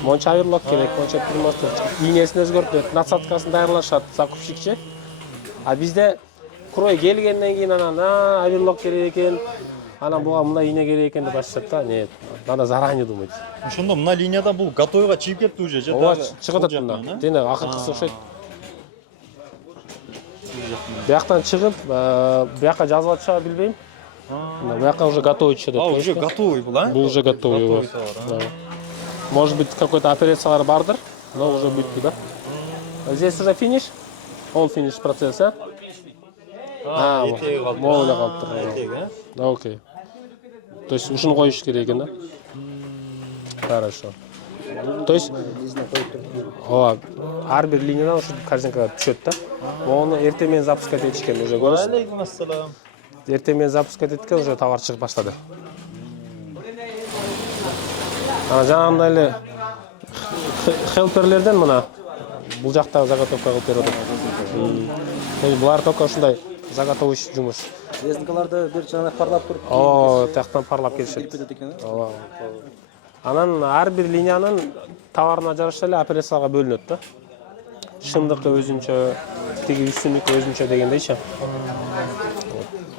Монча авирлок керек, монча примостор, линиясын өзгөртүп берет, насадкасын даярлашат закупщикчи. А бизде крой келгенден кийин анан авирлок керек экен, анан буга мындай линия керек экен деп башlayт да. Нет, надо заранее думать. Ошондо мына линияда бул готовыйга чыгып кетти уже, же Ооба, чыгып атат мында. Дене акыркысы окшойт. Бияктан чыгып, бияка жазып атышабы билбейм. Бияка уже готовый түшөт. Уже готовый бул, а? Бул уже готовый. Может быть, какой-то операциялар бардыр, но уже бүтү да. Здесь уже финиш? All finish процесс, а? Могу эле калыптыр. Окей. То есть ушуну коюш керек экен да? Хорошо. То есть ар бир линиядан ушу корзинкага түшөт да. Мону эртең менен запускать этишкен уже көрөсүз. Алейкум ассалам. Эртең менен запускать эткен уже товар чыгып баштады. Жанагындай эле хелперлерден мына бул жакта заготовка кылып берип атат. Булар только ушундай заготовочный жумуш. Резинкаларды бир жагынан парлап туруп. Тияктан парлап келишет. Анан ар бир линиянын товарына жараша эле операцияга бөлүнөт да. Шындыгы өзүнчө, тиги үстүнүкү өзүнчө дегендейчи.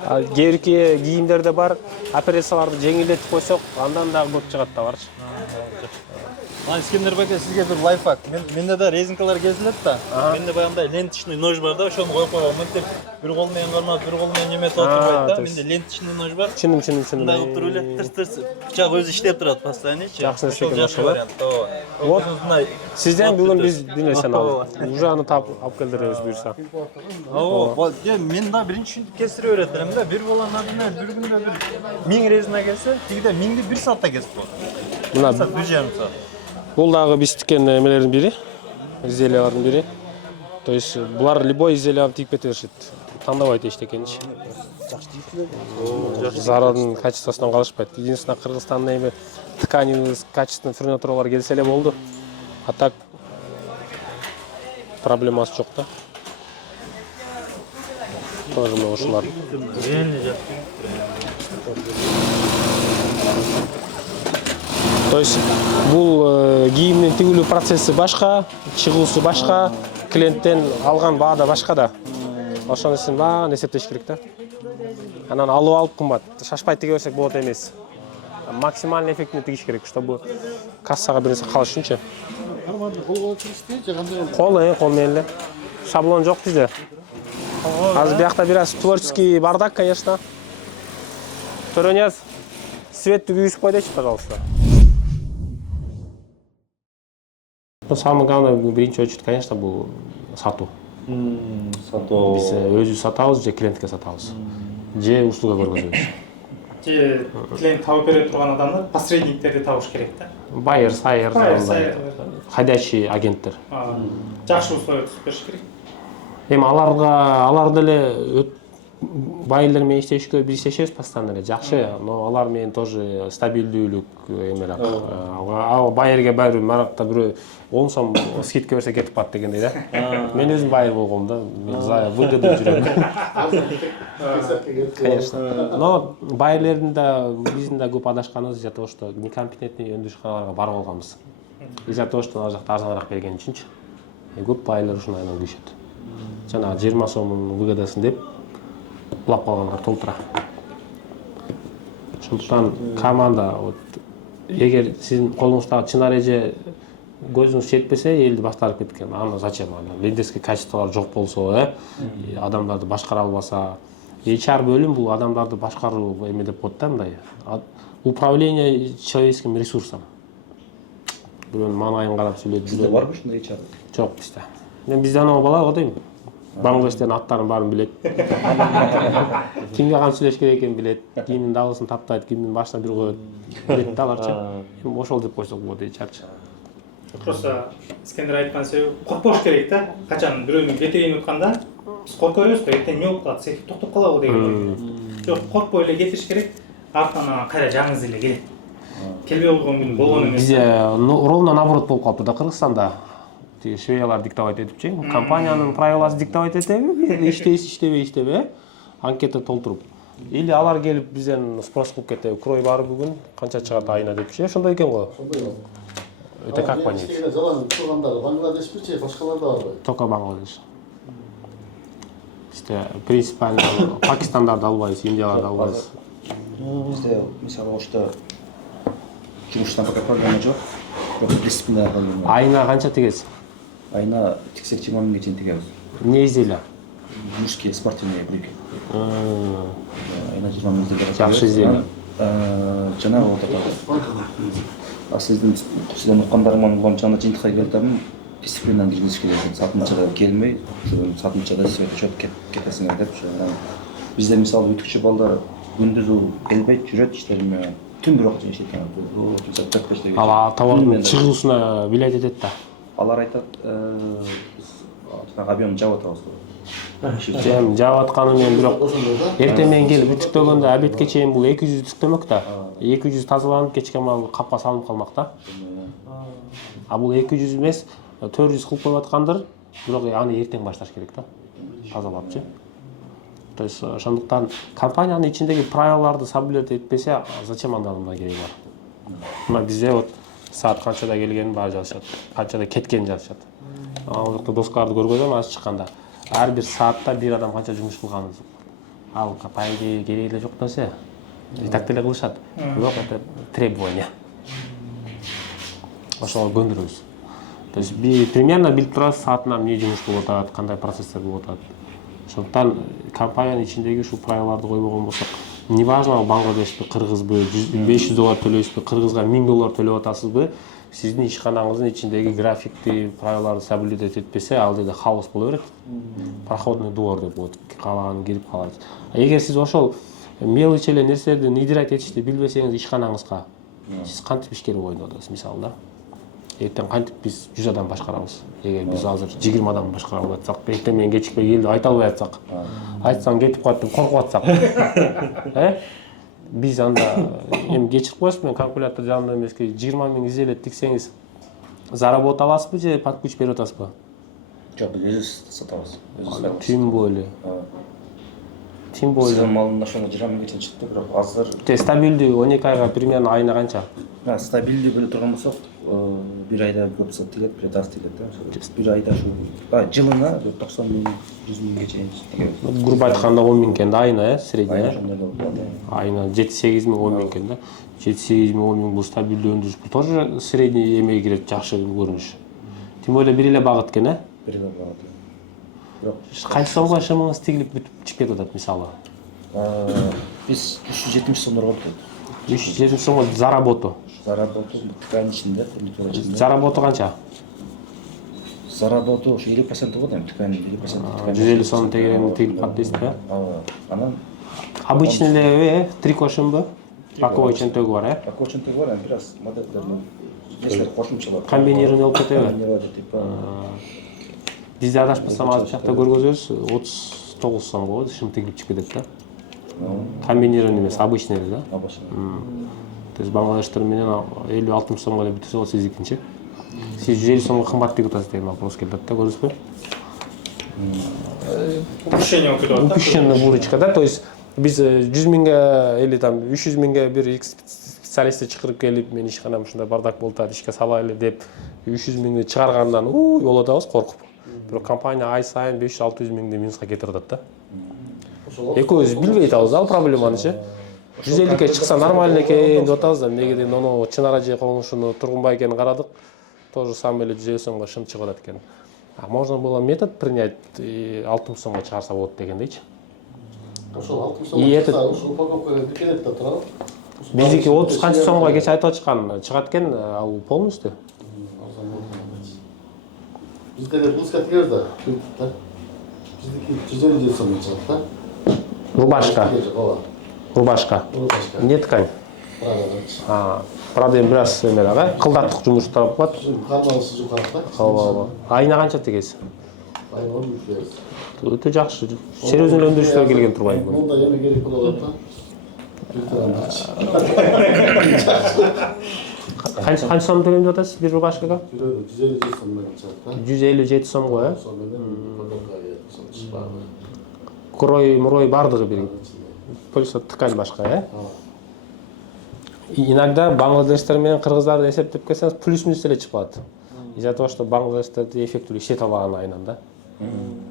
Кээ бирки кийимдерде бар, операцияларды жеңилдетип койсок, андан дагы көп чыгат да барчы. Искендер бака, сизге бир лайфхак. Менде да резинкалар кезилет да. Менде баягындай ленточный нож бар да, ошону коюп койгом. Мынтип бир кол менен кармап, бир кол менен неметип отурбайт да. Менде ленточный нож бар. Чындым. Мындай кылып туруп эле тырс-тырс бычак өзү иштеп турат постоянныйчы. Жакшы нерсе экен ошол. Вот. Сизден бүгүн биз бир нерсени алдык. Уже аны тапып алып келдиребиз буюрса. Мен да биринчи кестире берет элем да. Бир баланын адына бир күндө бир 1000 резина келсе, тигиде 1000ди 1 саатта кесип коет. Мына 1 жарым саат. бул дагы биз тиккен эмелердин бири, изделиялардын бири. То есть булар любой изделияга тигип кете беришет. Тандабайт эчтекеничи. Зарадын качествосунан калышпайт. Единственное, Кыргызстанда эми тканевый качественный фурнитуралар келсе эле болду. А так проблемасы жок да. Тоже мына ушулар. То есть бул кийимдин тигилүү процесси башка, чыгуусу башка, клиенттен алган баада башка да. Ошонусун баарын эсептеш керек да. Анан алып кымбат. Шашпай тиге берсек болот эмес. Максимально эффективно тигиш керек, чтобы кассага бир нерсе калыш үчүнчү. Кол менен эле. Шаблон жок бизде. Азыр биякта бир аз творческий бардак, конечно. Төрөнияз, светти күйгүзүп койдойчу, пожалуйста. Самый главный в биринчи очередь, конечно, бул сатуу. Сатуу. Биз өзүбүз сатабыз, же клиентке сатабыз. Же услуга көргөзөбүз. Же клиент тауып бере турган адамдар посредниктерди табыш керек да. Байер, сайер, ходячий агенттер. Жакшы условия түзүп бериш керек. Эми аларды эле байерлер менен иштешкө биз иштешебиз постоянно эле жакшы, но алар менен тоже стабилдүүлүк эмелак. Байерге баары маракта бирөө 10 сом скидка берсе кетип калат дегендей да. Мен өзүм байер болгом да, мен выгода жүрөм. Конечно. Но байерлердин да биздин да көп адашканыбыз из-за того, что некомпетентный өндүрүшканаларга барып алганбыз. Из-за того, что ал жакта арзаныраак берген үчүнчү. Көп байерлер ушундай айынан күйүшөт. Жана 20 сомдун выгодасын деп улап калгандар толтура. Ошондуктан команда эгер сиздин колуңуздагы чын эреже көзүңүз жетпесе, элди баштырып кеткен. Аны зачем? Лидерский качестволор жок болсо, адамдарды башкара албаса, HR бөлүм бул адамдарды башкаруу эме деп коет да, мындай. Управление человеческим ресурсом. Бирөөнүн маанайын карап сүйлөйт. Бизде барбы ушундай HR? Жок бизде. Мен бизде анау бала го дейм. Бангладештен аттарын баарын билет. Кимге кантип сүйлөш керек экенин билет. Кимдин дагысын таптайт, кимдин башына бир коет. Билет да аларчы. Ошол деп койсок болот HR. Просто Искендер айткан себеби коркпош керек да. Качан бирөөнүн бети ийинип атканда биз коркой беребиз, эртең эмне болуп калат, цех токтоп калабы деген. Жок, коркпой эле кетиш керек. Артынан кайра жаңы эле келет. Келбей койгон күн болгон эмес. Бизде ровно наоборот болуп калыптыр да Кыргызстанда. Швеялар диктовать этипчи, компаниянын правиласы диктовать этеби, иштебей, анкета толтуруп. Или алар келип бизден спрос кылып кетеби, крой бар бүгүн, канча чыгат айына депчи. Ошондой экен го. Это как понять? Бангладеш бичи, башкалар да барбы? Только Бангладеш. Бизде принципиально Пакистандарды албайбыз, Индияларды албайбыз. Бизде мисалы ошто жумуштан пока программа жок. Дисциплина. Айына канча тигесиз? Айына тиксек 20 миңге чейин тигебиз. Не изделия? Мужские спортивные брюки. Айына 20 миң изделия. Жакшы изделия. Жанагы вот это. Сизден уккандарыман боюнча жыйынтыкка келдим. Дисциплинаны киргизиш керек. Сатынчага келмей, сатынчага свет учет кетесиңер деп. Бизде мисалы үтүкчү балдар күндүзү келбейт, жүрөт иштериме. Түн бирок иштейт экен. Ал товардын чыгуусуна билет этет да. Алар айтат, объем жабып атабыз. Жабып атканы менен бирок эртең менен келип үтүктөгөндө обедке чейин бул 200 үтүктөмөк да. 200 тазаланып кечке маал капка салынып калмак да. А бул 200 эмес, 400 кылып коюп аткандыр, бирок аны эртең башташ керек да. Тазалапчы. То есть ошондуктан компаниянын ичиндеги правилаларды соблюдать этпесе, зачем анда мындай кереги бар? Мына бизде вот саат канчада келгенин баары жазышат, канчада кеткенин жазышат. Ал жакта доскаларды көргөзөм азыр чыкканда. Ар бир саатта бир адам канча жумуш кылганын. ал пайги кереги эле жок нерсе. И так деле кылышат. Бирок это требование. Ошого көндүрөбүз. То есть примерно билип турабыз саатына эмне жумуш болуп атат, кандай процесстер болуп атат. Ошондуктан компаниянын ичиндеги ушул правиларды койбогон болсок, неважно Бангладешпи, кыргызбы, 500 доллар төлөйсүзбү, кыргызга 1000 доллар төлөп атасызбы, сиздин ишканаңыздын ичиндеги графикти, правиларды соблюдать этпесе, ал жерде хаос боло берет. Проходной двор деп коет, каалаган кирип калат. Эгер сиз ошол мелочь эле нерселерди идирать этишти билбесеңиз ишканаңызга, сиз кантип ишкер ойноп атасыз, мисалы да. Эртең кантип биз 100 адам башкарабыз. Эгер биз азыр 20 адам башкара алсак, эртең менен кечикпей келди айта албай атсак, айтсаң кетип калат деп коркуп атсак. Биз анда эми кечирип коесуз, мен калькулятор жанымда эмеске 20 000 изделет тиксеңиз заработать аласызбы же под ключ берип атасызбы? Жок, биз өзүбүз сатабыз. Тим более. Сиздин малдын ошондо 20 000 чейин чыкты, бирок азыр стабилдүү 12 айга примерно айына канча? Стабилдүү боло турган болсок, бир айда көп сат тигет, бир айда аз тигет да. Бир айда ушу жылына 90 000, 100 000 чейин тигет. Грубо айтканда 10 000 экен да айына, средний. Ошондой Айына 7-8 000, 10 000 экен да. 7-8 000, 10 000 бул стабилдүү өндүрүш. Бул тоже средний эмеге кирет, жакшы көрүнүш. Тем более бир эле багыт экен, э? Бир эле багыт. Бирок канча сомго шымыңыз тигилип бүтүп чыгып кетип атат мисалы? Биз 370 сомдорго бүтөт. 370 сомго заработу. Заработу ткань ичинде, Заработу канча? Заработу ошо 50% болот эми, ткань 50%. 150 сом тигип калат дейсиз да? Анан Обычный эле трико шымбы? Паковый чөнтөгү бар, э? Паковый чөнтөгү бар, бир аз модельдерден нерселер кошумчалар. Комбинированный болуп кетеби? Комбинированный типа. Бизде адашпасам азыр жакта көргөзөбүз, 39 сомго шым тигилип чыгып кетет да. Комбинированный эмес, обычный эле да. Обычный. То есть Бангладештер менен 50-60 сомго эле бүтүрсө болот сиздикинчи. Сиз 150 сомго кымбат тигип атасыз деген вопрос келет да, көрдүңүзбү? Упущение окуп атат. Упущенная выручка да, то есть биз 100 000ге или там 300 000ге бир специалистти чакырып келип, мен ишканам ушундай бардак болуп атат, ишке сала эле деп 300 000ди чыгаргандан болуп атабыз коркуп. Бирок компания ай сайын 500-600 000ди минуска кетирип атат да. Экөөбүз билбей атабыз ал проблеманычы. 150ге чыкса нормально экен деп атабыз да, эмнеге деген ону Чынара же коңушуну Тургунбай экенин карадык. То же самое эле 150 сомго шым чыгып атат экен. А можно было метод принять и 60 сомго чыгарса болот дегендейчи. Ошол 60 сомго чыкса, ушул упаковкага бекерет да турат. Биздики 30 канча сомго кече айтып атышкан, чыгат экен, ал полностью. Бизде эле блузка тигер да, да. Биздики 150 сомго чыгат да. Рубашка. Рубашка. Не ткань. Правда, бир аз эме дагы, кылдаттык жумуштар болот. Кармалысы жукарак да. Ооба. Айына канча тигесиз? Айына 10 000 беребиз. Өтө жакшы. Серьезный өндүрүштөр келген турбайбы? Мында эме керек болот да. Канча сом төлөйм деп атасыз бир рубашкага? 150 сом менен чыгат да. 157 сомго, э? Сом менен упаковкага сатышпагы. Крой бардыгы бир. Просто ткань башка, э? Иногда Бангладештер менен кыргыздарды эсептеп келсеңиз плюс-минус эле чыгып калат. Из-за того, что Бангладештерде эффективдүү иштете албаган айынан да.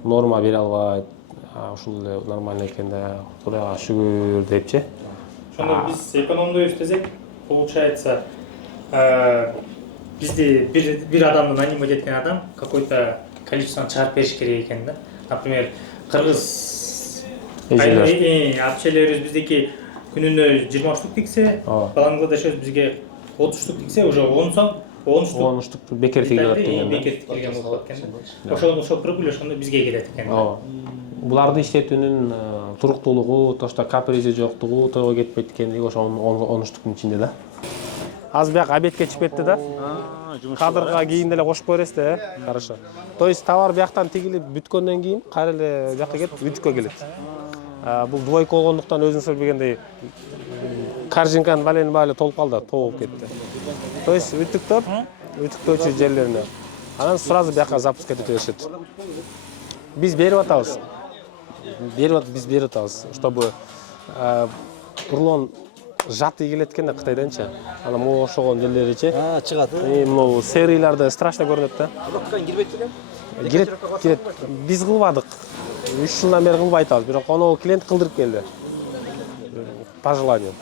Норма бере албайт. Ушул эле нормально экен да. Кудайга шүгүр депчи. Ошондо биз экономдойбуз десек, получается, бизде бир адамды нанимать эткен адам какой-то количествоны чыгарып бериш керек экен да. Например, кыргыз апчелерибиз биздики күнүнө 20 штук тиксе, Бангладеш бизге 30 штук тиксе, уже 10 сом, 10 штук бекер тигилет деген. Бекер тигилген болот экен да. Ошол прибыль ошондо бизге келет экен да. Буларды иштетүүнүн туруктуулугу, то что капризи жоктугу, тойго кетпейт экендиги ошо 10 штуктун ичинде да. Аз бияк обедке чыгып кетти да. Кадырга кийин деле кошуп бересиз да, хорошо. То есть товар бияктан тигилип бүткөндөн кийин кайра эле бияка кетип үтүккө келет. Бул двойка болгондуктан өзүңүз билгендей корзинканын балени баары толуп калды, толуп кетти. То есть үтүктөөчү жерлерине. Анан сразу бияка запускать ете беришет. Биз берип атабыз. Биз берип атабыз, чтобы рулон жаты келет экен да Кытайданчы. Анан могу ошогон жерлеричи. Чыгат. Могу серияларда страшно көрүнөт да. Ткань кирбейт белем? Кирет. Биз кылбадык. 3 жылдан бeri кылбай атабыз, бирок оны клиент кылдырып келди. По желанию.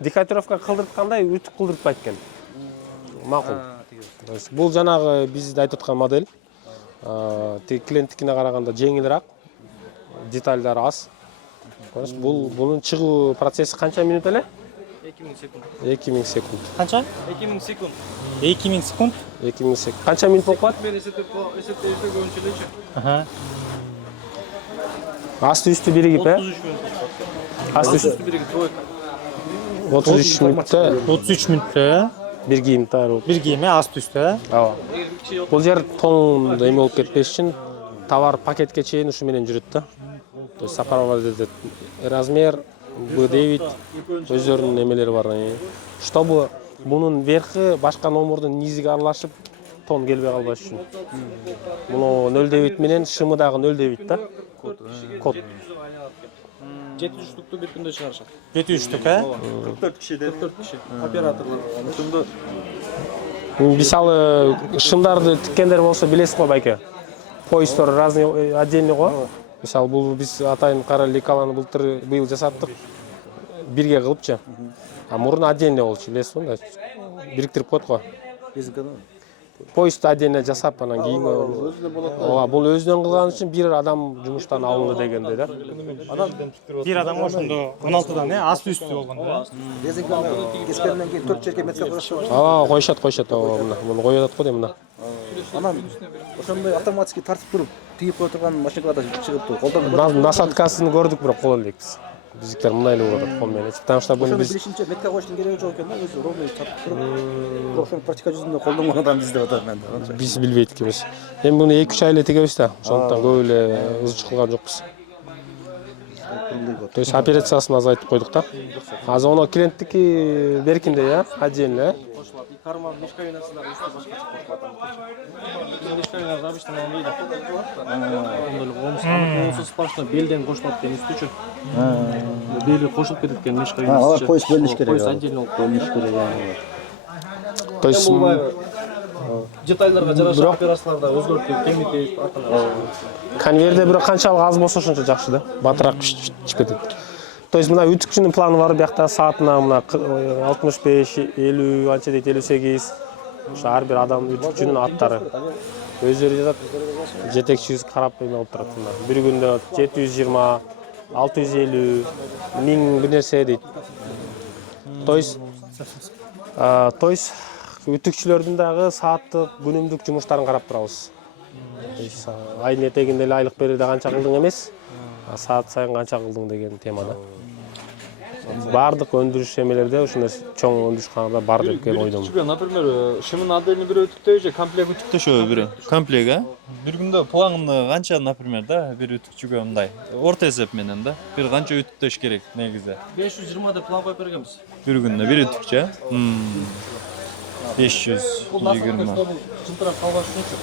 Декатировка кылдырткандай үтүк кылдыртпайт экен. Макул. То есть бул жанагы биз айтып аткан модель. Тик клиенттикине караганда жеңилирээк. Детальдары аз. Bunun çıkı prosesi kaça minut ele? 2000 секунд. 2000 sekund. Канча? 2000 секунд. 2000 секунд. 2000 sekund. Kaça minut болуп калат? Мен эсептейсек өнчүлүчү. Аха. Асты üstü birigip, 33 минут. Асты üstü Бириги тройка. 33 minutта 33 мүнөттө bir giyim tayar болуп. бир кийим аст үстү. Ооба. Бул жер тоң эме болуп кетпеш үчүн товар пакетке чейин ушу менен жүрөт да. То есть сопровождать размер B9 өздөрүнүн эмелери бар. Чтобы bunun верхи башка номердун низиге аралашып тон келбей калбаш үчүн. Муну 0.9 менен шымы дагы 0.9 да. Код. 73-түктү бир күндө чыгарышат. 73-түк, а? 44 кишиде. 44 киши. Операторлор. Ошондо Мисалы шымдарды тиккендер болсо билесиз го байке. Поездар разный отдельный го. Мисалы бул биз атайын кара лекаланы быйыл жасаттык. Бирге кылыпчы. А мурун отдельный болчу, билесиз го, бириктирип койдук го. Поезд отдельно жасап анан кийин ооба бул өзүнөн кылган үчүн бир адам жумуштан алынды дегенде да. Бир адам ошондо 16дан, аст үстү болгондо. Резинканы кескенден кийин 4 жерге метка коюшат. Коюшат, муну коюп атат го дейм мына. Анан ошондой автоматически тартып туруп тигип кое турган машиналар да чыгыптыр. Колдон Насадкасын көрдүк, бирок кол элекпиз. Биздиктер мындай эле болуп атат кол менен. Потому что буну биз билишимче метка коюштун кереги жок экен да, өзү ровный тартып туруп. Бирок ошону практика жүзүндө колдонгон адам бизде атат мен. биз билбейт экенбиз. Эми муну 2-3 ай эле тигебиз да. Ошондуктан көп эле ызчы кылган жокпуз. То есть операциясын азайтып койдук да. Азыр оно клиенттики беркинде я, отдельно. карман мешковинасы да үстү башкача кошулат. Биздин мешковиналар обычно албайт. Ондой коомсуз башына белден кошулат экен үстүчү. Бели кошулуп кетет экен мешковинасы. Алар поезд бөлүнүш керек. Поезд отдельно болуп бөлүнүш керек. То есть детальдарга жараша операцияларда өзгөртүп, кемитип, конвейерде бирок канчалык аз болсо ошончо жакшы да. Батыраак чыгып кетет. То есть мына үтүкчүнүн планы бар, биякта саатына мына 65, 50, анча дейт 58. Ошо ар бир адам үтүкчүнүн аттары. Өздөрү жазат. Жетекчибиз карап эме болуп турат. Бир күндө 720, 650, 1000 бир нерсе дейт. То есть үтүкчүлөрдүн дагы сааттык, күнүмдүк жумуштарын карап турабыз. Айдын этегинде эле айлык берүүдө канча кылдың эмес, саат сайын канча кылдың деген темада. Бардык өндүрүш эмелерде ушундай чоң өндүрүшканада бар деп ойдом. Например, шымын отдельно бир үтүктөй же комплект үтүктөшөбү бир. Комплект, а? Бир күндө планын канча, например, да, бир үтүкчүгө мындай. Орто эсеп менен да. Бир канча үтүктөш керек негизи. 520 деп план коюп бергенбиз. Бир күндө бир үтүкчү, 520. Жылтырап калбаш үчүнчү.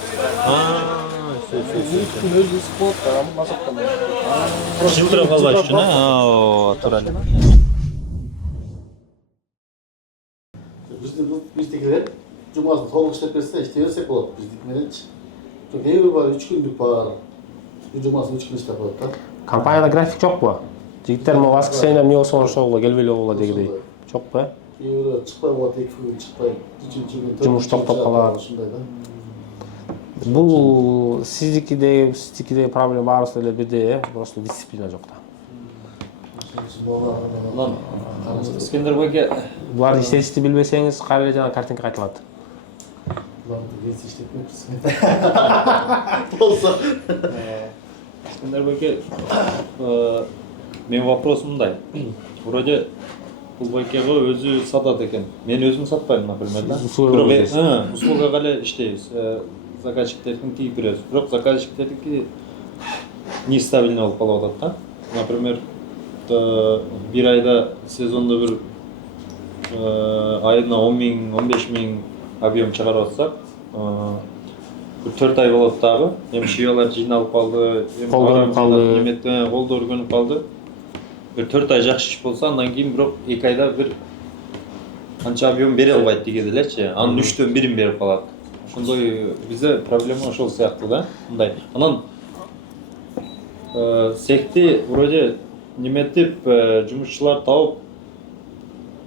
Өзү спот, масактан. Жылтырап калбаш үчүн, туура эле. Биздикилер жумасын толук иштеп берсе иштей берсек болот биздики мененчи. Кээ бир бар 3 күндүк бар. Жумасын 3 күн иштеп коет да. Компанияда график жокпу? Жигиттер мо воскресенье эмне болсо ошого келбей болот дегидей. Жокпу? Кээ бир чыкпай коет, 2 күн чыкпай, 3-күн Жумуш токтоп калат. Ушундай да. Бул сиздикиде проблема баарыбызда эле бирдей, просто дисциплина жок да. Искендер байке Буларды иштетишти билбесеңиз, кайра жана картинка кайталат. Буларды иштетмеппиз. Болсо. Искендер байке менин вопросум мындай. Вроде бул байкеге өзү сатат экен. Мен өзүм сатпайм, например, да. Бирок услугага эле иштейбиз. Заказчиктердин тигип беребиз. Бирок заказчиктердики нестабильный болуп калып атат да. Например, bir ayda sezonda bir ayına 10.000, 15.000 объем çıkarıp atsak, bir 4 ay bolot dagı. Hem şiyalar jıynalıp kaldı, hem kolda örgөнүp kaldı. Bir 4 ay жакшы iş bolsa, andan keyin bирок 2 ayda bir kança объем бере албайт дегенделерчи. Анын 3төн 1-ин берип калат. Ошондой бизде проблема ошол сыяктуу да. Мындай. Анан цехти вроде неметип жумушчулар тауып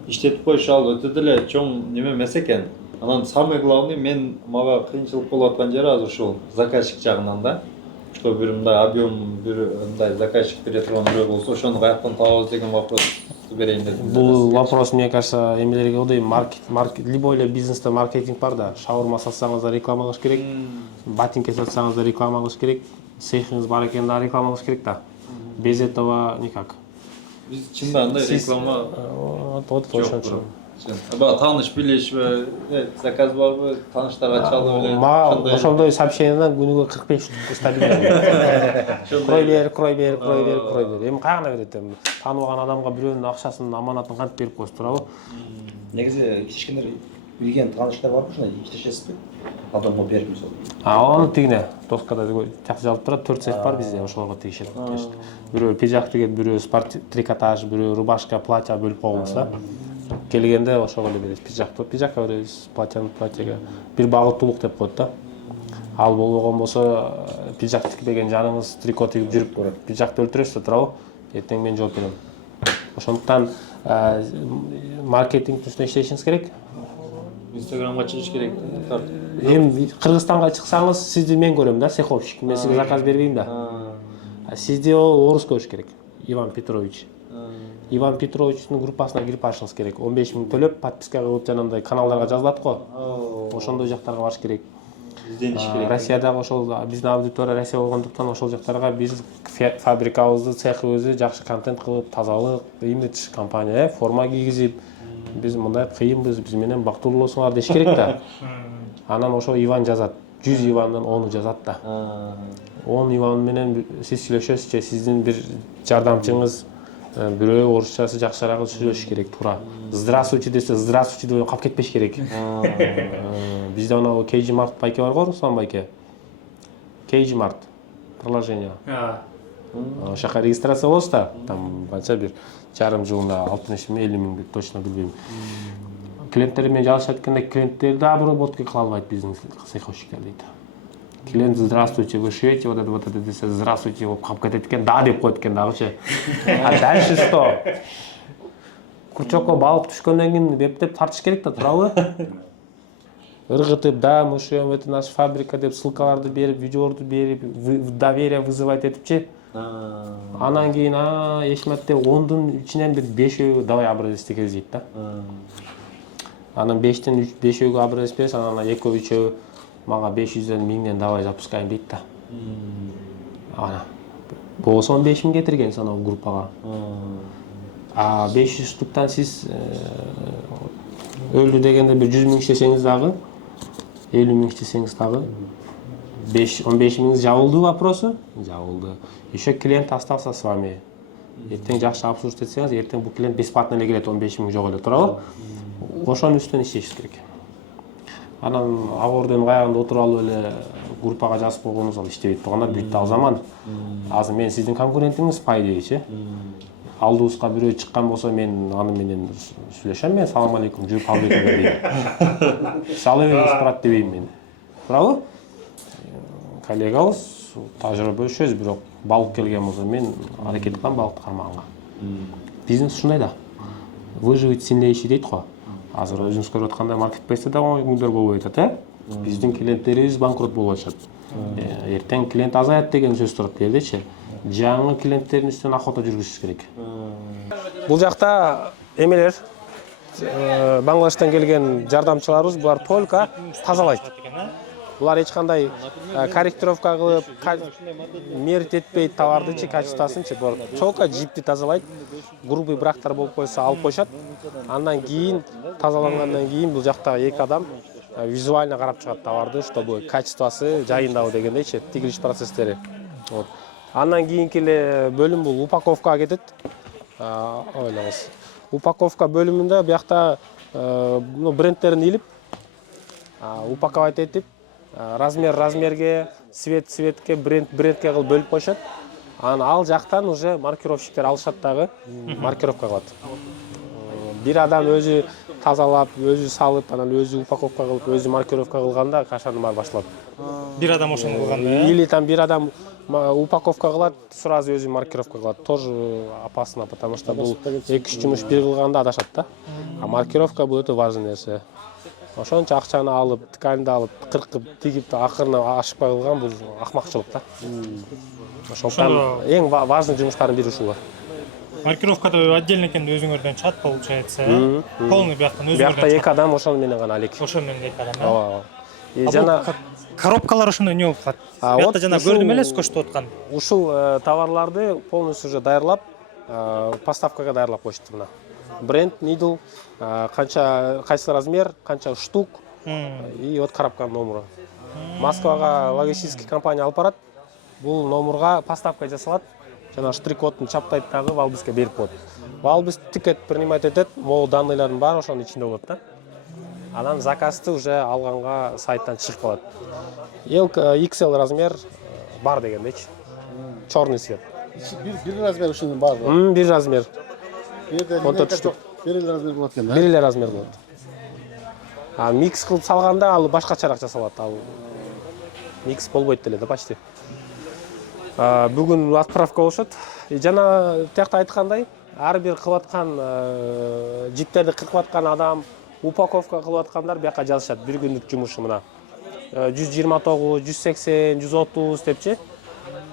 иштетип коюшалы өтө деле чоң неме эмес экен. Анан самый главный мага кыйынчылык болуп аткан жери азыр ушул заказчик жагынан да. Что бир мындай объем бир мындай заказчик бере турган бирөө болсо ошону каяктан табабыз деген вопрос берейин дедим. Бул вопрос, мне кажется, эмелерге одай маркет любой эле бизнесте маркетинг бар да. Шаурма сатсаңыз да реклама кылыш керек, ботинки сатсаңыз да реклама кылыш керек, цехиңиз бар экен да реклама кылыш керек да. Без этого никак. Биз чында андай реклама Вот точно. Тааныш билиш заказ барбы, тааныштарга чалып эле. Мага ошондой сообщенияден күнүгө 45 штук стабилдүү. Крой бер. Эми каяна берет эми? Тааныбаган адамга бирөөнүн акчасын, аманатын кантип берип коюш туурабы? Негизи иштешкендер билген тааныштар барбы ушундай иштешесизби? Адамга берип мисалы. Аны тигине доскада жакшы жазылып турат, 4 цех бар бизде, ошолорго тигишет. Бирөө пиджак тигет, бирөө спорт трикотаж, бирөө рубашка, платья бөлүп койгонбуз да. Келгенде ошого эле беребиз. Пиджакка беребиз, платьяга. Бир багыттуулук деп коет да. Ал болбогон болсо пиджак тикпеген жаныңыз трико тигип жүрүп, пиджакты өлтүрөсүз да туурабы? Эртең мен жооп берем. Ошондуктан маркетинг үстүнө иштешиңиз керек. Инстаграмга чыгыш керек. Эми Кыргызстанга чыксаңыз, сизди мен көрөм да, цеховщик. Мен сизге заказ бербейм да. Сизде орус көрүш керек. Иван Петрович. Иван Петровичтин группасына кирип алышыңыз керек. 15 000 төлөп, подписка кылып жанагындай каналдарга жазылат го. Ошондой жактарга барыш керек. Издениш керек. Россиядагы ошол биздин аудитория Россия болгондуктан ошол жактарга биз фабрикабызды, цехыбызды жакшы контент кылып, тазалык, имидж компания, форма кийгизип, биз мындай кыйынбыз, биз менен бактылуу болсоңар деш керек да. Анан ошо Иван жазат. 100 Ивандан 10 жазат да. 10 Иван менен сиз сүйлөшөсүз, сиздин бир жардамчыңыз бирөө орусчасы жакшыраак сүйлөшүш керек, туура. Здравствуйте десе, здравствуйте деп калып кетпеш керек. Бизде анау KG Mart байке бар го, Руслан байке. KG Mart приложение. Ошол жака регистрация болсо да, там канча бир жарым жылына 60 000, 50 000 точно билбейм. Клиенттер менен жалышат эткенде клиенттер да обработка кыла албайт биздин цеховщиктер дейт. Клиент, здравствуйте, вы шьете, вот это десе, здравствуйте, вот калып кетет экен, да деп коет экен дагычы. А дальше что? Курчокко балык түшкөндөн кийин бептеп тартыш керек да, туурабы? Ыргытып, да, мы шьем, это наша фабрика деп ссылкаларды берип, видеолорду берип, доверие вызывать этипчи. Анан кийин эшматте 10дун ичинен бир 5-өө давай образец тигиз дейт да. Анан 5тен 5-өөгө образец берсе, анан 2-3-өө мага 500ден 1000ден давай запускайм дейт да. Ана. Болсо 15 000 кетирген санаа группага. 500 штуктан сиз өлдү дегенде бир 100 000 иштесеңиз дагы, 50 000 иштесеңиз дагы 15 000 жабылды вопросу? Жабылды. Еще клиент остался с вами. Эртең жакшы обслуживать этсеңиз, эртең бул клиент бесплатно эле келет, 15 000 жок эле, туурабы? Ошонун үстүнөн иштешиз керек. Анан агордун каягында отуруп алып эле группага жазып койгонубуз ал иштебейт турганда бүттү ал заман. Азыр мен сиздин конкурентиңиз пай дегичи. Алдыбызга бирөө чыккан болсо мен аны менен сүйлөшөм, мен салам алейкум, жүрүп алып дейм. Салып бериңиз брат дебейм мен. Туурабы? Коллегабыз, тажрыйба бөлүшөбүз, бирок балык келген болсо мен аракет кылам балыкты кармаганга. Бизнес ушундай да. Выживет сильнейший дейт го. Азыр өзүңүз көрүп аткандай маркетплейсте да оңой күндөр болбой атат, Биздин клиенттерибиз банкрот болуп атышат. Эртең клиент азаят деген сөз турат жердечи. Жаңы клиенттердин үстүнөн охота жүргүзүш керек. Бул жакта эмелер Бангладештен келген жардамчыларыбыз булар только тазалайт. Булар эч кандай корректировка кылып, мерт этпейт товардычы, качествосынчы. Булар только жипти тазалайт. Грубый брактар болуп койсо алып коюшат. Андан кийин тазалангандан кийин бул жакта эки адам визуально карап чыгат товарды, чтобы качествосы жайындабы дегендейчи, тигилиш процесстери. Вот. Андан кийинки эле бөлүм бул упаковкага кетет. Ойлоңуз. Упаковка бөлүмүндө биякта брендтерин илип, упаковать этип, размерге, цветке, брендке кылып бөлүп коюшат. Анан ал жактан уже маркировщиктер алышат дагы, маркировка кылат. Бир адам өзү тазалап, өзү салып, анан өзү упаковка кылып, өзү маркировка кылганда кашанын баары башталат. Бир адам ошону кылганда, или там бир адам упаковка кылат, сразу өзү маркировка кылат. Тоже опасно, потому что бул 2-3 жумуш бир кылганда адашат да. А маркировка бул өтө важный нерсе. Ошончо акчаны алып, тканьды алып, кыркып, тигип акырына ашыкпай кылган бул акмакчылык да. Ошондуктан эң важный жумуштардын бири ушул. Маркировкада отдельно экен өзүңөрдөн чат получается. Полный бияктан өзүңөрдөн. Биякта 2 адам ошону менен гана алек. Ошону менен 2 адам. Ооба. Жана коробкалар ошондой не болуп калат. Биякта жана көрдүм эле скотчто аткан. Ушул товарларды полностью уже даярлап, поставкага даярлап коюшту мына. Бренд, needle, канча кайсы размер, канча штук и вот коробканын номеру. Москвага логистический компания алып барат. Бул номерга поставка жасалат. Жана штрих-кодун чаптайт дагы Валбиске берип коет. Валбис тикет принимать этет, могу данныйлардын баары ошонун ичинде болот да. Анан заказды уже алганга сайттан чыгып калат. XL размер бар дегендечи. Чёрный цвет. Bir razmer ушунун бар. Bir размер. Bir штук. Bir razmer болот экен да. Бир эле размер болот. Микс кылып салганда ал башкачараак жасалат. Ал микс болбойт деле да почти. Бүгүн отправка болушат. Жана тиякта айткандай, ар бир кылып аткан жиптерди кыркып аткан адам, упаковка кылып аткандар бияка жазышат. Бир күндүк жумушу мына 129, 180, 130 депчи.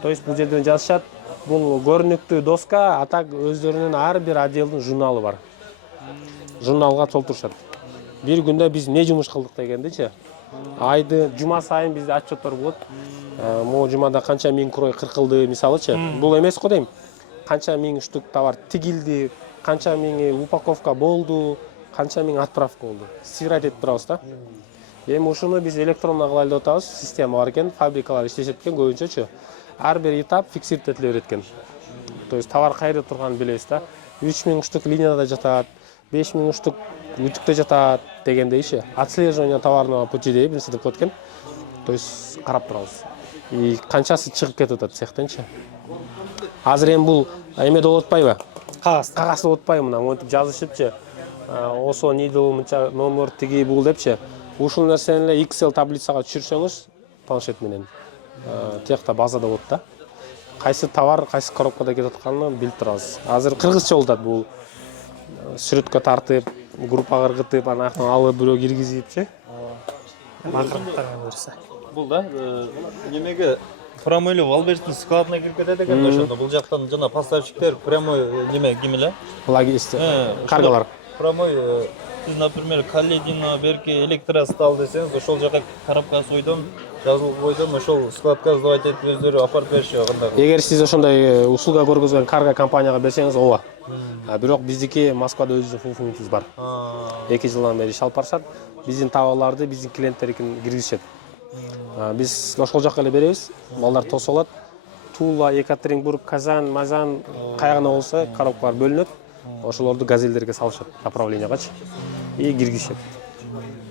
То есть бул жерден жазышат. Бул көрүнүктүү доска, а так өздөрүнүн ар бир отделдин журналы бар. Журналга толтурушат. Бир күндө биз эмне жумуш кылдык дегендичи. Айды жума сайын бизде отчеттор болот. Могу жумада канча миң крой кыркылды, мисалычы. Бул эмес го дейм. Канча миң штук товар тигилди, канча миң упаковка болду, канча миң отправка болду. Сиграть этип турабыз да. Эми ушуну биз электронно кылайлы деп атабыз. Система бар экен, фабрикалар иштешет экен көбүнчөчү. Ар бир этап фиксировать этиле берет экен. То есть товар кайда турганын билебиз да. 3000 штук линияда жатат, 5000 штук үтүктө жатат дегендейчи. Отслеживание товарного пути деп нерсе деп коет экен. То есть карап турабыз. И канчасы чыгып кетип атат цехтенчи. Азыр эми бул эме болуп атпайбы? Кагаз болуп атпайбы мына монтип жазышыпчы. Осо needle мынча номер тиги бул депчи. Ушул нерсени эле Excel таблицага түшүрсөңүз планшет менен тиякта базада болот да. Кайсы товар, кайсы коробкада кетип атканын билип турабыз. Азыр кыргызча болуп атат бул. Сүрөткө тартып, группага ыргытып, анактан алып бирөө киргизипчи. Макроттарга берсе. Бул да немеге прямойлы Валберстин складына кирип кетет экен ошондо. Бул жактан жана поставщиктер прямой неме кимеле? Логист каргалар. Прямой сиз, например, Каледино, берки электростал десеңиз, ошол жака коробкасы ойдон, жазылып койдон, ошол складка сдавать этип өздөрү апарып беришип кандай. Эгер сиз ошондой услуга көргөзгөн карго компанияга берсеңиз, ооба. Бирок биздики Москвада өзүнүн функциясы бар. 2 жылдан бери иш алып барышат. Биздин товарларды биздин клиенттерикин киргизишет. Биз ошол жака эле беребиз. Балдар тосуп алат. Тула, Екатеринбург, Казань, Мазан кайгына болсо коробкалар бөлүнөт. Ошолорду газелдерге салышат направлениягачы и киргизишет.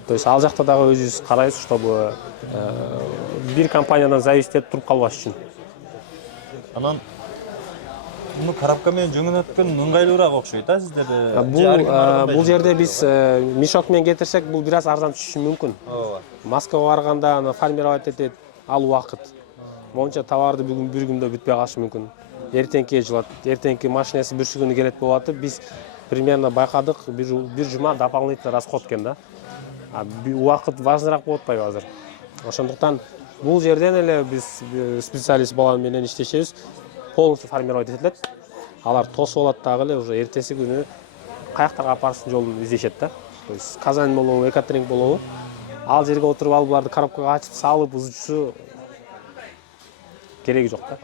То есть ал жакта дагы өзүбүз карайбыз, чтобы бир компаниядан зависеть этип туруп калбаш үчүн. Анан муну коробка менен жөнөткөн ыңгайлуураак окшойт да сиздерде. Бул жерде биз мешок менен кетирсек, бул бир аз арзан түшүшү мүмкүн. Ооба. Москвага барганда аны формировать этет, ал убакыт. Монча товарды бүгүн бир күндө бүтпөй калышы мүмкүн. Эртеңки жылат, эртеңки машинасы бүрсү күнү келет болуп атып, биз примерно байкадык, бир жума дополнительный расход экен да. Убакыт важныраак болуп атпайбы азыр. Ошондуктан бул жерден эле биз специалист балам менен иштешебиз. Полностью формировать этилет. Алар тосуп алат дагы эле уже эртеси күнү каяктарга апарыштын жолун издешет да. То есть Казань болобу, Екатеринбург болобу. Ал жерге отуруп алып буларды коробкага ачып салып узучусу кереги жок да.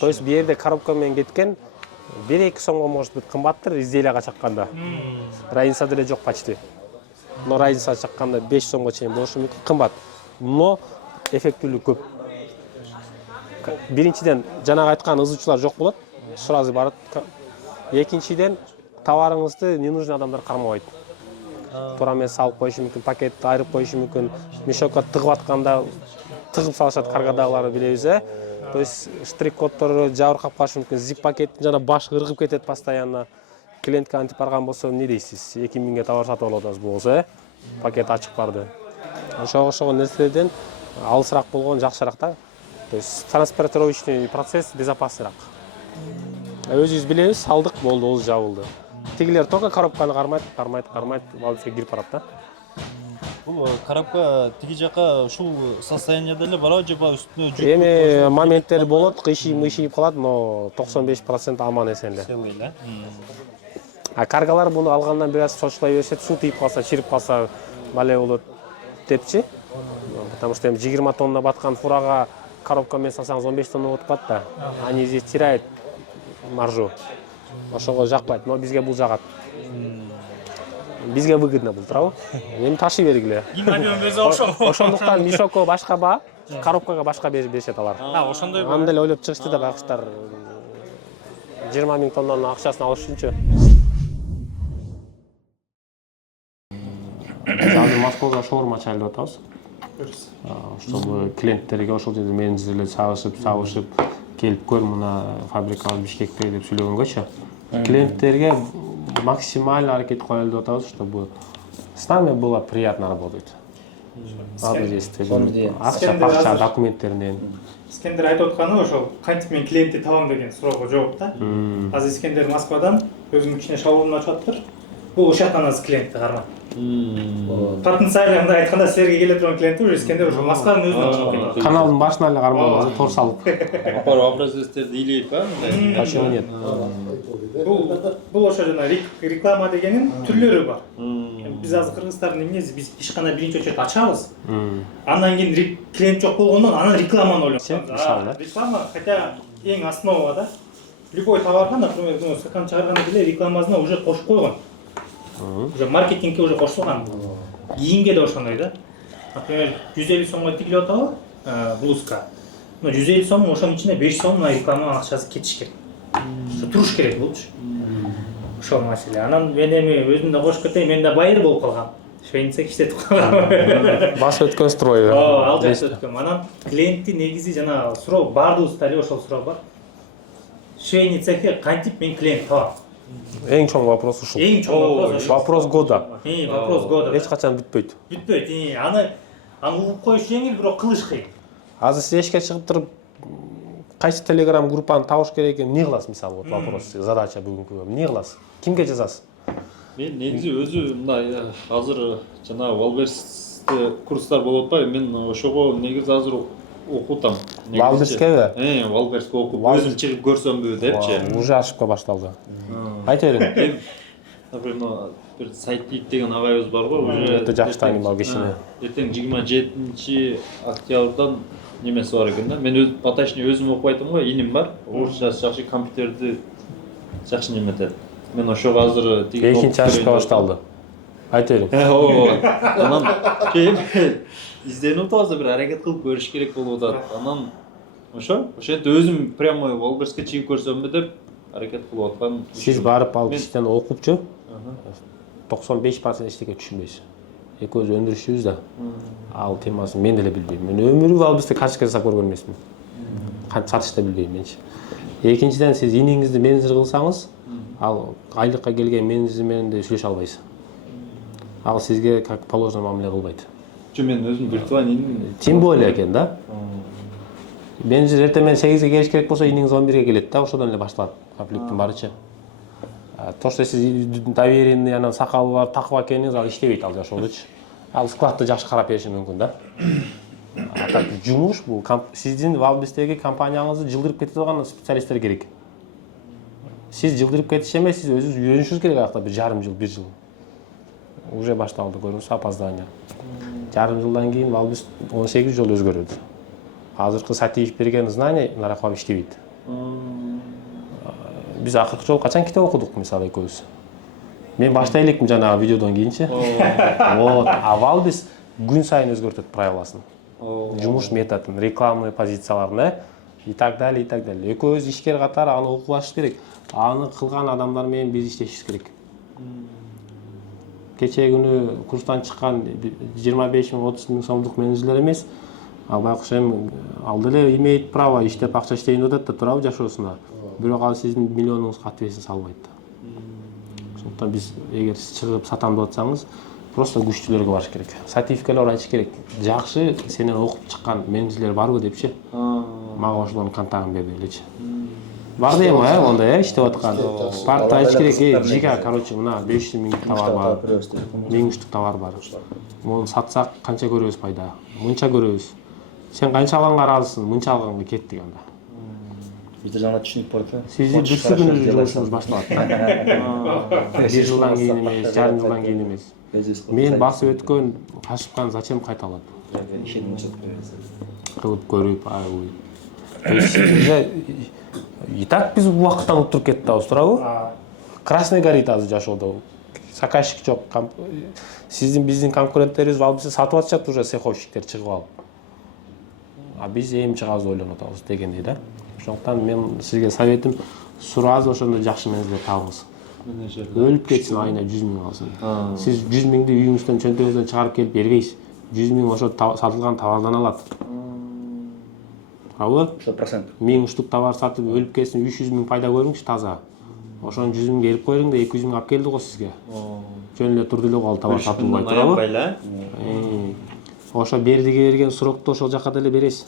То есть бу жерде коробка менен кеткен 1-2 сомго может быть кымбаттыр изделияга чакканда. Разница деле жок почти. Но разница чакканда 5 сомго чейин болушу мүмкүн, кымбат. Но эффектүүлүк көп. Биринчиден жанагы айткан ызычуулар жок болот. Сразу барат. Экинчиден товарыңызды ненужный адамдар кармабайт. Туура эмес салып коюшу мүмкүн, пакетти айырып коюшу мүмкүн, мешокко тыгып атканда тыгып салышат каргадагыларды билебиз. То есть штрих-коддору жабыркап калышы мүмкүн, зип пакеттин жана башы ыргып кетет постоянно. Клиентке антип барган болсо эмне дейсиз? 2000ге товар сатып алып атабыз болсо, пакет ачык барды. Ошого нерселерден алысыраак болгон жакшыраак да. То есть транспортировочный процесс безопаснырак. Өзүбүз билебиз, алдык болду, ол жабылды. Тигилер только коробканы кармайт, валбиске кирип барат да. Бул коробка тиги жака ушул состояниеде эле барабы же баягы үстүнө жүк? Эми моменттер болот, кыйшийып калат, но 95% аман эсен эле. Целый эле. А каргалар буну алгандан бир аз чочулай беришет, суу тийип калса, чирип калса бале болот депчи. Потому что 20 тонна баткан фурага коробка менен салсаңыз 15 тонна болуп калат да. Они здесь теряют маржу. Ошого жакпайт, но бизге бул жагат. Бизге выгодно бул, туурабы? Эми ташый бергиле. Иманын өзү ошол. Ошондуктан мешокко башка баа, коробкага башка беришет алар. Ошондой Андай эле ойлоп чыгышты да байкуштар 20 000 тоннанын акчасын алыш үчүнчү. Азыр Москвага шоурум ачайлы деп атабыз. Чтобы клиенттерге ошол жерде менеджерлер чабышып келип көр мына фабрикабыз Бишкекте деп сүйлөгөнгөчү. Клиенттерге максимально аракет коелу деп атабыз, чтобы с нами было приятно работать. Акча, документтеринен. Искендер айтып атканы ошол кантип мен клиентти табам деген суроого жооп да. Азыр Искендер Москвадан өзүнүн кичине шоурум ачып атыптыр. Бул ошол жактан азыр клиентти карман. Потенциально мындай айтканда силерге келе турган клиенти уже Искендер ошо Москванын өзүнөн чыгып кетет. Каналдын башынан эле кармалып, тор салып. Вопрос-ответтерди илейт ба? Почему нет? Бул ошо жана реклама дегенин түрлөрү бар. Биз азыр кыргыздардын эмнеси, биз ишкана биринчи очередь ачабыз. Андан кийин клиент жок болгондон анан рекламаны ойлойбуз. Реклама хотя эң основа да. Любой товарга, например, стакан чыгарганда деле рекламасына уже кошуп койгон. Уже маркетингке уже кошулган. Кийимге да ошондой да. Например, 150 сомго тигилип атабы блузка. Но 150 сом, ошонун ичинде 5 сом рекламанын акчасы кетиш керек. Туруш керек болчу. Ошол маселе. Анан мен эми өзүм да кошуп кетейин, мен да байыр болуп калгам. Швейный цех иштетип калгам. Бас өткөн строй. Ал жакта өткөм. Анан клиентти негизи жана суроо баардыгыбызда эле ошол суроо бар. Швейный цехке кантип мен клиент табам? Эң чоң вопрос ушул. Эң чоң вопрос. Вопрос года. Вопрос года. Эч качан бүтпөйт. Бүтпөйт. Аны угуп коюш жеңил, бирок кылыш кыйын. Азыр сиз эшикке чыгып туруп кайсы телеграм группаны табыш керек экен, эмне кыласыз мисалы? Вот вопрос, задача бүгүнкү. Эмне кыласыз? Кимге жазасыз? Мен негизи өзү мындай азыр жана Валберсте курстар болуп атпайбы? Мен ошого негизи азыр окутам. Валберскеби? Валберске окуп, өзүм чыгып көрсөмбү депчи. Уже ошибка башталды. Айта бериң. Например, бир Сайтип деген агайыбыз барго, уже өтө жакшы таанимал кишини. Эртең 27 октябрдан немеси бар экен да. Мен поточный өзүм окубайтам го, иним бар. Орусча жакшы, компьютерди жакшы неметет. Мен ошого азыр экинчи ошибка башталды. Айта бериң. Анан кийин изденип атабыз, бир аракет кылып көрүш керек болуп атат. Анан ошентип өзүм прямо Валберске чыгып көрсөмбү деп аракет кылып аткам. Сиз барып алып иштен окупчу 95% эчтеке түшүнбөйсүз. Экөөбүз өндүрүшчүбүз да. Ал темасын мен деле билбейм. Мен өмүрүм Валберсте карточка жасап көргөн эмесмин. Сатышты билбейм менчи. Экинчиден сиз иниңизди менеджер кылсаңыз, ал айлыкка келген менеджер менен да сүйлөшө албайсыз. Ал сизге как положено мамиле кылбайт. Мен өзүм виртуальный иним. Тем более экен да. Менеджер эртең менен 8ге келиш керек болсо, иниңиз 11ге келет да, ошодон эле башталат конфликттин барычы. То, что сиз доверенный, анан сакалы бар, такып экениңиз ал иштебейт ал жашоодочу. Ал складты жакшы карап бериши мүмкүн да. Так жумуш бул сиздин Валберстеги компанияңызды жылдырып кете турган специалисттер керек. Сиз жылдырып кетиш эмес, сиз өзүңүз үйрөнүшүңүз керек акта 1,5 жыл, 1 жыл. Уже башталды, көрүңүз, опоздание. 1,5 жылдан кийин Валберст 18 жолу өзгөрөдү. Азыркы Сатиев берген знания наракабы иштебейт. Биз акыркы жолу качан китеп окудук мисалы экөөбүз. Мен баштай элекмин жанагы видеодон кийинчи. Вот, а Валберст күн сайын өзгөртөт правиласын. Жумуш методун, рекламный позицияларын, и так далее, и так далее. Экөөбүз ишкер катары аны окубаш керек. Аны кылган адамдар менен биз иштешибиз керек. Кече күнү курстан чыккан 25 000, 30 000 сомдук менеджерлер эмес. Ал байкуш эми ал деле имеет право иштеп акча иштейин деп атат да, туурабы жашоосуна. Бирок ал сиздин миллионуңузга ответственность албайт да. Ошондуктан биз эгер сиз чыгып сатам деп атсаңыз, просто күчтүүлөргө барыш керек. Сатификалар айтыш керек. Жакшы сенен окуп чыккан менеджерлер барбы депчи. мага ошонун контагын берди элечи. Бар дейм ондай иштеп аткан. Барып айтыш керек, жига, короче, мына 500 миңдик товар бар. 1000 штук товар бар. Муну сатсак канча көрөбүз пайда? Мынча көрөбүз. Сен канча алганга ыраазысың? Мынча алганга кеттик анда. Бизде жаңа түшүнүк бар да. Сиздин бүткүл күнү жумушуңуз башталат да. 1 жылдан кийин эмес, жарым жылдан кийин эмес. Мен басып өткөн ошибканы зачем кайталап? Кылып көрүп, то есть и так биз убакыттан утуруп кетип атабыз, туурабы? Красный горит азыр жашоодо. Заказчик жок. Сиздин биздин конкуренттерибиз алып бизди сатып атышат уже цеховщиктер чыгып алып. А биз эми чыгабыз деп ойлонуп атабыз дегендей да. Ошондуктан мен сизге советим сураазы ошондой жакшы менеджер табыңыз. Өлүп кетсин, айына 100 миң алсын. Сиз 100 миңди үйүңүздөн чөнтөгүңүздөн чыгарып келип бербейсиз. 100 миң ошо сатылган товардан алат. Туурабы? 100%. 1000 штук товар сатып өлүп кетсин, 300 миң пайда көрүңүзчү таза. Ошону 100 миңге берип коюң да 200 миң алып келди го сизге. Жөн эле турду эле ал товар сатылбай, туурабы? Ошо бердиге берген срокто ошол жака деле бересиз.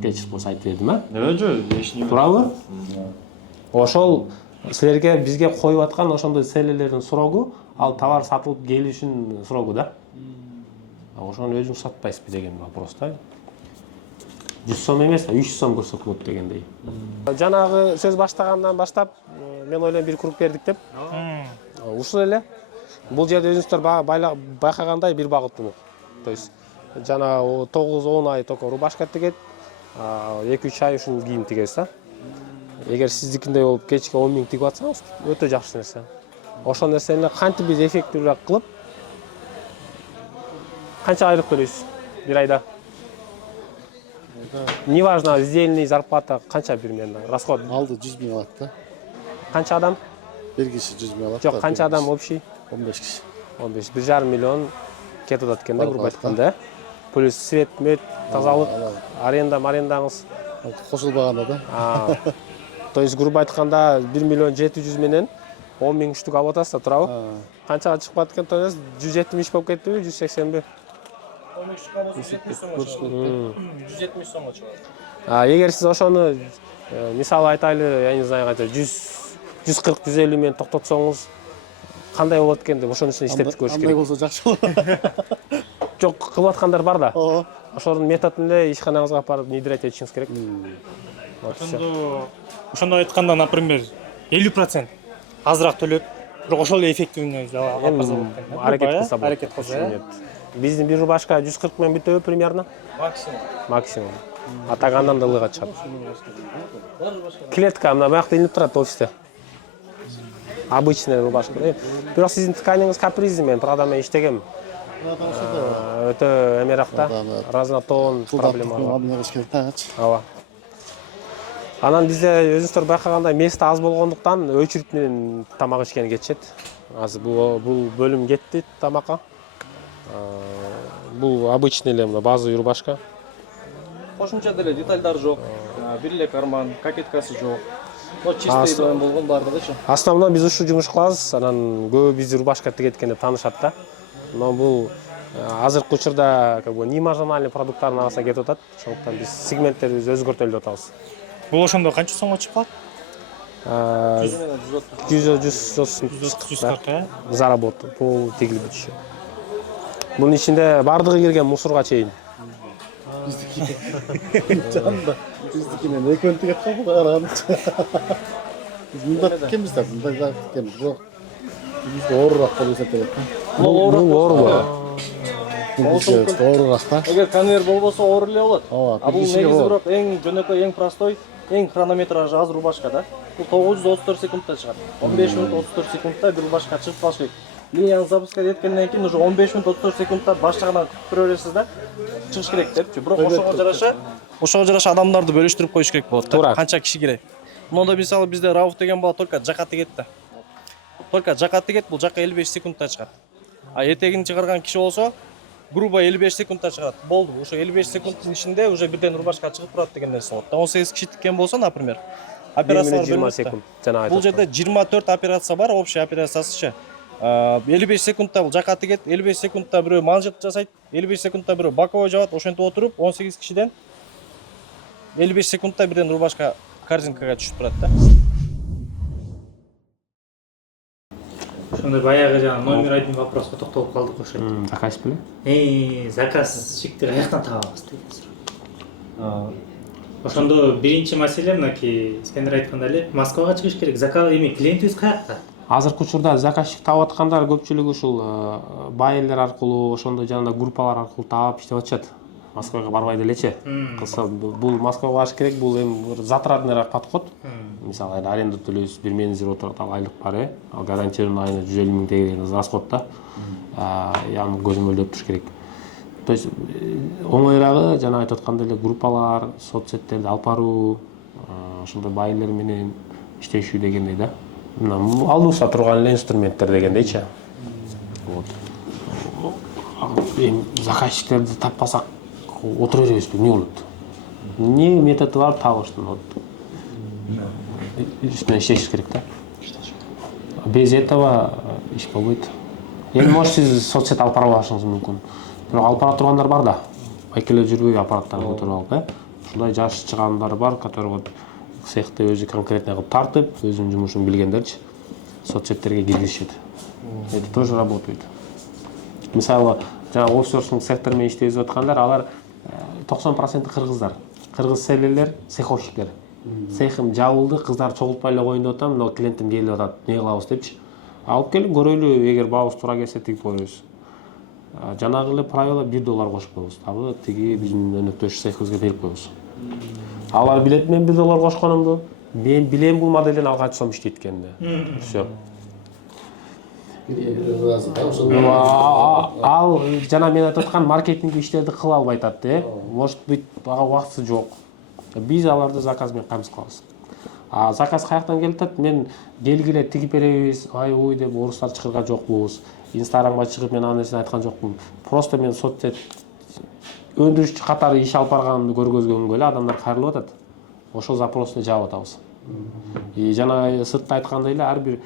Кечирип койсо айтып бердим, а? Жок, Туурабы? Ошол силерге бизге коюп аткан ошондой селлерлердин срогу, ал товар сатылып келишинин срогу да. Ошону өзүңүз сатпайсызбы деген вопрос да. 100 сом эмес, 300 сом көрсө болот дегендей. Жанагы сөз баштагандан баштап мен ойлойм бир круг бердик деп. Ушул эле. Бул жерде өзүңүздөр байкагандай бир багыт улук. То есть жана 9-10 ай только рубашка тигет, 2-3 ай ушул кийим тигесиз да. Эгер сиздикиндей болуп кечке 10 миң тигип атсаңыз, өтө жакшы нерсе. Ошол нерсени кантип биз эффективирээк кылып канча айлык төлөйсүз бир айда? Неважно, издельный зарплата канча примерно, расход? Алды 100 миң алат да. Канча адам? Бир киши 100 миң алат. Жок, канча адам общий? 15 киши. 15, 1,5 миллион кетип атат экен да, грубо айтканда. Плюс свет, мөт, тазалык, арендаңыз Кошулбаганда да. То есть грубо айтканда 1 миллион 700 менен 10 миң штук алып атасыз да, туурабы? Канчага чыгып аткан тоңуз 170 болуп кеттиби, 180би? 10 миң штук алып 170 сомго чыгат. 170 сомго чыгат. Эгер сиз ошону мисалы айтайлы, я не знаю, 140-150 менен токтотсоңуз кандай болот экен деп ошонун үстүнө иштеп көрүш керек. Андай болсо жакшы болот. Жок, кылып аткандар бар да. Ошонун методун эле ишканаңызга барып внедрять этишиңиз керек. Ошондо айтканда, например, 50% азыраак төлөп, бирок ошол эле эффективный алгаза болот экен. Аракет кылса болот. Аракет кылса. Биздин бир рубашка 140 менен бүтөбү примерно? Максимум. А так андан да ылыга чыгат. Клетка мына буякта илинип турат офисте. Обычный рубашка. Бирок сиздин тканиңиз капризный, мен правда мен иштегем. Өтө эмеракта, разнотон проблема бар. Ооба. Анан бизде өзүңүздөр байкагандай место аз болгондуктан очередь менен тамак ичкени кетишет. Азыр бул бөлүм кетти тамакка. Бул обычный эле мына базовый рубашка. Кошумча деле детальдар жок. Бир эле карман, кокеткасы жок. Вот чистый доем болгон бардыгычы. Основной биз ушул жумуш кылабыз. Анан көбү бизди рубашка тигет экен деп таанышат да. Но бул азыркы учурда как бы немаржинальный продукттардын арасына кетип атат. Ошондуктан биз сегменттерибизди өзгөртөлү деп атабыз. Бул ошондо канча сомго чыгып калат? 140 заработал, пол тигилип бүтүшү. Bunun içinde bardığı girgen musurga çeyin. Canında. Bizdikine ne köntige kapı karanlık. Biz bunda tikemiz de bunda da tikemiz yok. Biz doğru rakta olsa gerek. Bu doğru bu. Doğru rakta. Эгер конвейер болбосо оор эле болот. Ооба. А бул негизи бирок эң жөнөкөй, эң простой, эң хронометражы аз рубашка да. Бул 934 секундта чыгат. 15 минут 34 секундта бир рубашка чыгып калыш керек. Линияны запускать эткенден кийин уже 15 минут 34 секундта баш жагынан күтүп тура бересиз да. Чыгыш керек депчи. Бирок ошого жараша адамдарды бөлүштүрүп коюш керек болот да. Канча киши керек. Мында мисалы бизде Рауф деген бала только жака тигет да. Только жака тигет, бул жака 55 секундта чыгат. А этегин чыгарган киши болсо грубо 55 секундта чыгат. Болду. Ошо 55 секундтун ичинде уже бирден рубашка чыгып турат деген нерсе болот. 18 киши тиккен болсо, например, операциялар 20 секунд. Бул жерде 24 операция бар, общий операциясычы. 55 секундта бул жака тигет, 55 секундта бирөө манжет жасайт, 55 секундта бирөө боковой жабат, ошентип отуруп 18 кишиден 55 секундта бирден рубашка корзинкага түшүп турат да. Ошондой баягы жана номер один вопроско токтолуп калдык ошо. Заказ беле? Заказчикти каяктан табабыз деген суроо. Ошондо биринчи маселе мынакей Искендер айткандай эле Москвага чыгыш керек. Заказ эми клиентибиз каякта? Азыркы учурда заказчик таап аткандар көпчүлүгү ушул байерлер аркылуу, ошондой жанагы группалар аркылуу таап иштеп атышат. Москвага барбай делечи. Кылса бул Москвага барыш керек, бул эми затратныйраак подход. Мисалы аренда төлөйсүз, бир менеджер отурат, ал айлык бар, ал гарантированный айына 150 000 теңге расход да. Аны көзөмөлдөп туруш керек. То есть оңойрагы жана айтып аткандай эле группалар, соцсеттерди алып баруу, ошондой байерлер менен иштешүү дегендей да. Мына алдыбызда турган эле инструменттер дегендейчи. Вот. Эми заказчиктерди таппасак отура беребизби, эмне болот? Эмне методу бар табыштын? Вот. Менен иштешибиз керек да. Без этого иш болбойт. Эми может сиз соцсет алып бара алышыңыз мүмкүн. Бирок алып бара тургандар бар да. Байкелеп жүрбөй аппараттарды көтөрүп алып, ушундай жаш чыгандар бар, которые вот цехте өзү конкретно кылып тартып, өзүнүн жумушун билгендерчи соцсеттерге киргизишет. Это тоже работает. Мисалы, жана офшорсинг цехтер менен иштеп аткандар, алар 90% кыргыздар. Кыргыз селелер, цеховщиктер. Цехим жабылды, кыздар чогултпай эле коюн деп атам, но клиентим келип атат, эмне кылабыз депчи. Алып келип көрөлү, эгер баабыз туура келсе тигип коебуз. Жанагы эле правило $1 кошуп коебуз. Табы тиги биздин өнөктөш цехибизге берип коебуз. Алар билет мен $1 кошконумду. Мен билем бул моделден ал канча сом иштейт экенин. Всё. Ал жана мен айтып аткан маркетинг иштерди кыла албай атат, Может быть, ага убактысы жок. Биз аларды заказ менен камсыз кылабыз. Заказ каяктан келип атат? Мен келгиле тигип беребиз, ой деп орустар чакырган жокпуз. Инстаграмга чыгып мен аны нерсени айткан жокмун. Просто мен соцсет өндүрүшчү катары иш алып барганымды көргөзгөнгө эле адамдар кайрылып атат. Ошол запросты жаап атабыз. Жана сыртта айткандай эле ар бир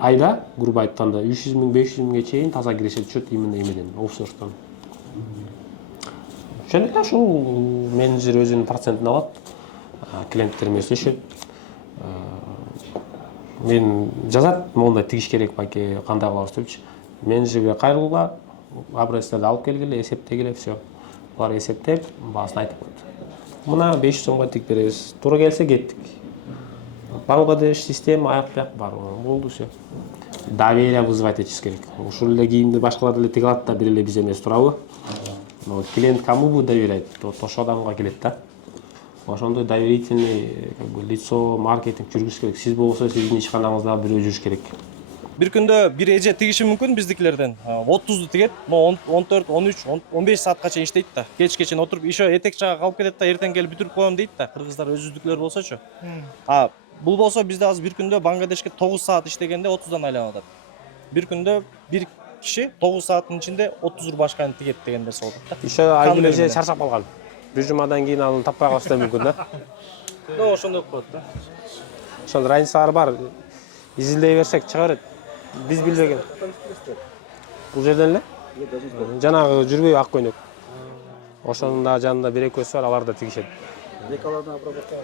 айда, грубо айтканда 300 000, 500 000ге чейин таза киришет чөт именно эмеден, офшордон. Ошондой эле ушул менеджер өзүнүн процентин алат. Клиенттер менен сүйлөшөт. Мен жазат, мондай тигиш керек байке, кандай кылабыз депчи. Менеджерге кайрылгыла, образцтерди алып келгиле, эсептегиле, всё. Булар эсептеп, баасын айтып коет. Мына 500 сомго тигип беребиз. Туура келсе кеттик. Бангладеш система аяк-бияк бар. Болду всё. Доверие вызывать этиш керек. Ушул эле кийимди башкалар деле тиге алат да, бир эле биз эмес турабы? Но клиент кому будет доверять? Ошол адамга келет да. Ошондой доверительный лицо, маркетинг жүргүзүш керек. Сиз болсо сиздин ишканаңызда бирөө жүрүш керек. Бир күндө бир эже тигиши мүмкүн биздикилерден. 30ду тигет, но 14, 13, 15 саатка чейин иштейт да. Кечке чейин отуруп, ишо этек жага калып кетет да, эртең келип бүтүрүп коем дейт да. Кыргыздар өзүздүкүлөр болсочу. Бул болсо бизде азыр бир күндө Бангладешке 9 саат иштегенде 30дан айланып атат. Бир күндө бир киши 9 сааттын ичинде 30 рубашканы тигет деген нерсе болот да. Ишо айгүлөже чарчап калган. Бир жумадан кийин аны таппай калса да мүмкүн да. Ошондой болот да. Ошол разницалар бар. Изилдей берсек чыга берет. Биз билбеген. Бул жерден эле? Жанагы жүрбөй ак көйнөк. Ошонун да жанында бир экөөсү бар, алар да тигишет. Декалардан обработка.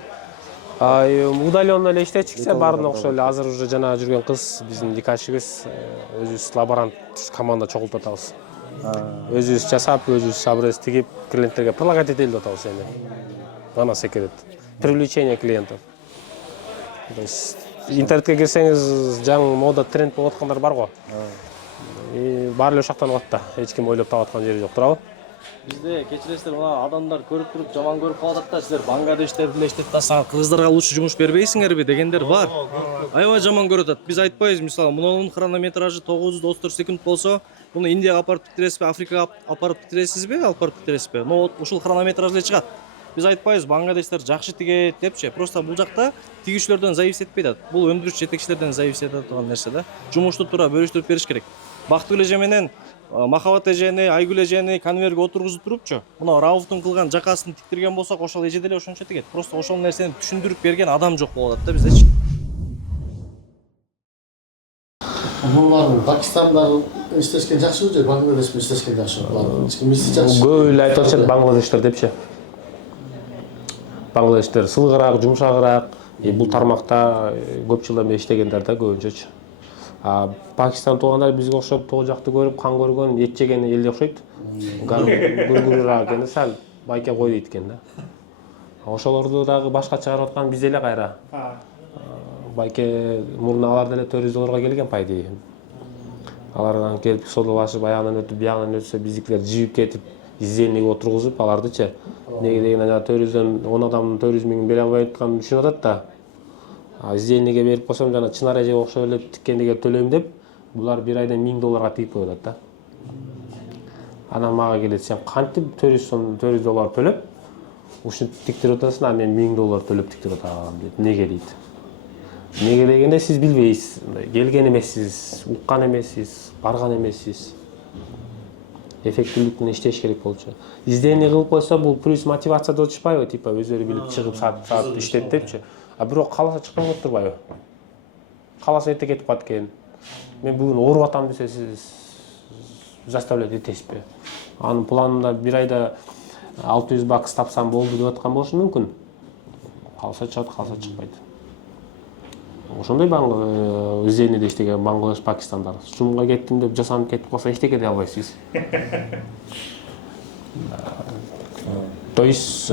Удаленно эле иштеп чыкса баарын окшой эле. Азыр уже жана жүргөн кыз биздин дикачыбыз, өзүбүз лаборант команда чогултуп атабыз. Өзүбүз жасап, өзүбүз образ тигип, клиенттерге предлагать этели деп атабыз эми. Ана секрет. Привлечение клиентов. То есть интернетке кирсеңиз, жаңы мода тренд болуп аткандар бар го. Баары эле ошактан алат да. Эч ким ойлоп таап аткан жери жок турабы? Бизде кечиресиздер, мына адамдар көрүп туруп жаман көрүп калат да, силер Бангладештерди эле иштеп атасыңар, кыргыздарга лучше жумуш бербейсиңерби дегендер бар. Аябай жаман көрүп атат. Биз айтпайбыз, мисалы, мунун хронометражы 934 секунд болсо, муну Индияга алып битиресизби, Африкага алып битиресизби, алып битиресизби? Но ушул хронометраж эле чыгат. Биз айтпайбыз, Бангладештер жакшы тигет депчи. Просто бул жакта тигүүчүлөрдөн зависит этпейт атат. Бул өндүрүш жетекчилерден зависит этип турган нерсе да. Жумушту туура бөлүштүрүп бериш керек. Бактыгүл эже менен Махабат эжени, Айгүл эжени конвейерге отургузуп турупчу. Мына Рауфтун кылган жакасын тиктирген болсок, ошол эже деле ошончо тигет. Просто ошол нерсени түшүндүрүп берген адам жок болуп атат да биздечи. Булардын Пакистандар иштешкен жакшыбы же Бангладеш иштешкен жакшыбы? Булар эч ким жакшы. Көп эле айтып атышат Бангладештер депчи. Бангладештер сылгыраак, жумшагыраак. Бул тармакта көп жылдан бери иштегендер да көбүнчөчү. Пакистан туугандар бизге окшоп тоо жакты көрүп, кан көргөн, эт жеген элге окшойт. Гүргүрүраак экен, сал байке кой дейт экен да. Ошолорду дагы башка чыгарып аткан биз эле кайра. Байке мурун алар деле $400 келген пайды. Алардан келип содалашып, аягынан өтүп, биягынан өтсө биздикилер жибип кетип, изденүүгө отургузуп, алардычы неге деген 400дөн 10 адамдын 400 миңин бере албай атканын түшүнүп атат да. Изденүүгө берип койсом жана чынар эже окшоп эле тиккендиге төлөйм деп, булар бир айда $1000 тигип коюп атат да. Анан мага келет, сен кантип $400 төлөп, ушинтип тиктирип атасың, а мен $1000 төлөп тиктирип атам дейт. Неге дейт. Неге дегенде сиз билбейсиз, келген эмессиз, уккан эмессиз, барган эмессиз. Эффективдүүлүк менен иштеш керек болчу. Изденүү кылып койсо бул плюс мотивация деп атышпайбы, типа өздөрү билип чыгып саат иштет депчи. А бирок кааласа чыккан болуп турбайбы? Кааласа эрте кетип калат экен. Мен бүгүн ооруп атам десе сиз заставлять этесизби? Анын планында бир айда $600 тапсам болду деп аткан болушу мүмкүн. Кааласа чыгат, кааласа чыкпайт. Ошондой изденүүдө иштеген Бангладеш, Пакистандар. Жумга кеттим деп жасанып кетип калса эчтеке дей албайсыз. То есть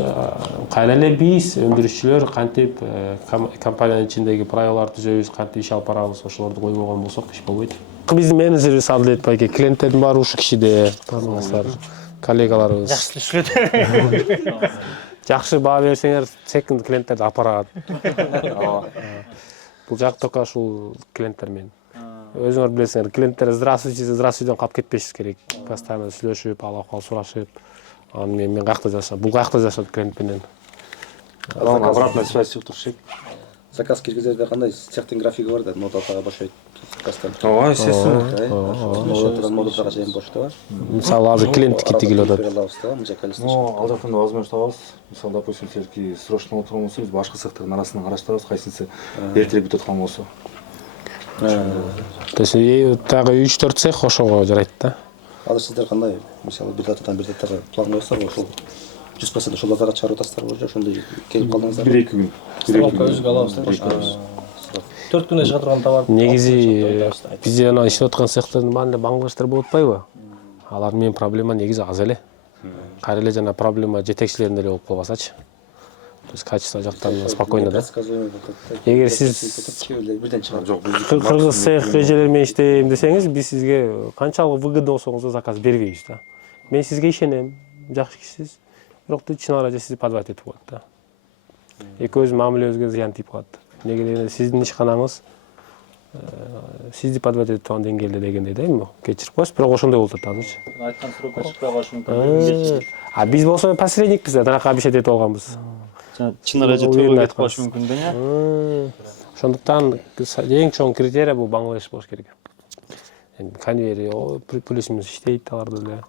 кайра эле биз өндүрүшчүлөр кантип компаниянын ичиндеги правилаларды түзөбүз, кантип иш алып барабыз, ошолорду койбогон болсок иш болбойт. Биздин менеджерибиз Абдылет байке, клиенттердин баары ушул кишиде, тааныгыңыздар, коллегаларыбыз. Жакшы түшүнөт. Жакшы баа берсеңер, секонд клиенттерди апарат. Бул жак только ушул клиенттер менен. Өзүңөр билесиңер, клиенттер здравствуйден калып кетпешиз керек. Постоянно сүйлөшүп, ал-акыл сурашып. Анан мен каякта жашап, бул каякта жашат клиент менен. Обратная связь турчу. Заказ киргизерде кандай цехтин графиги бар да, нотатага бошойт. Ооба, естественно. Нотатага чейин боштоба. Мисалы азыр клиенттики тигилип атат. Ал жактан да возможность табабыз. Мисалы, допустим, силерки срочно отурган болсо, биз башка цехтердин арасынан караштырабыз, кайсынысы эртерээк бүтүп аткан болсо. То есть дагы 3-4 цех ошого жарайт да. Азыр сиздер кандай, мисалы, бир датадан бир датага план коесуздарбы, ошол 100% ошол датага чыгарып атасыздарбы же ошондой келип калдыңыздарбы? 1-2 күн. Срока өзгө алабыз. 4 күндө чыгартылган товар. Негизи бизде ана иштеп аткан цехтердин баардыгы бангладештер болуп атпайбы? Алар менен проблема негизи аз эле. Кайра эле жана проблема жетекчилеринде эле болуп калбасачы. То есть качество жактан спокойно да. Эгер сиз бирден чыгарып Жок, кыргыз цех эжелери менен иштейм десеңиз, биз сизге канчалык выгодно болсоңуз да заказ бербейбиз да. Мен сизге ишенем, жакшы кишисиз. Бирок чынара же сизди подвать этип коет да. Экөөбүздүн мамилебизге зыян тийип калат. Неге дегенде сиздин ишканаңыз сизди подвать этип турган деңгээлде дегендей да эми. Кечирип коесуз, бирок ошондой болуп атат азырчы. Айткан срока чыкпай калышы мүмкүн. А биз болсо посредникпиз да, даракка обещать этип алганбыз. Чынар эже төбөгө кетип калышы мүмкүн да. Ошондуктан эң чоң критерия бул Бангладеш болуш керек. Конвейери плюс-минус иштейт аларды эле.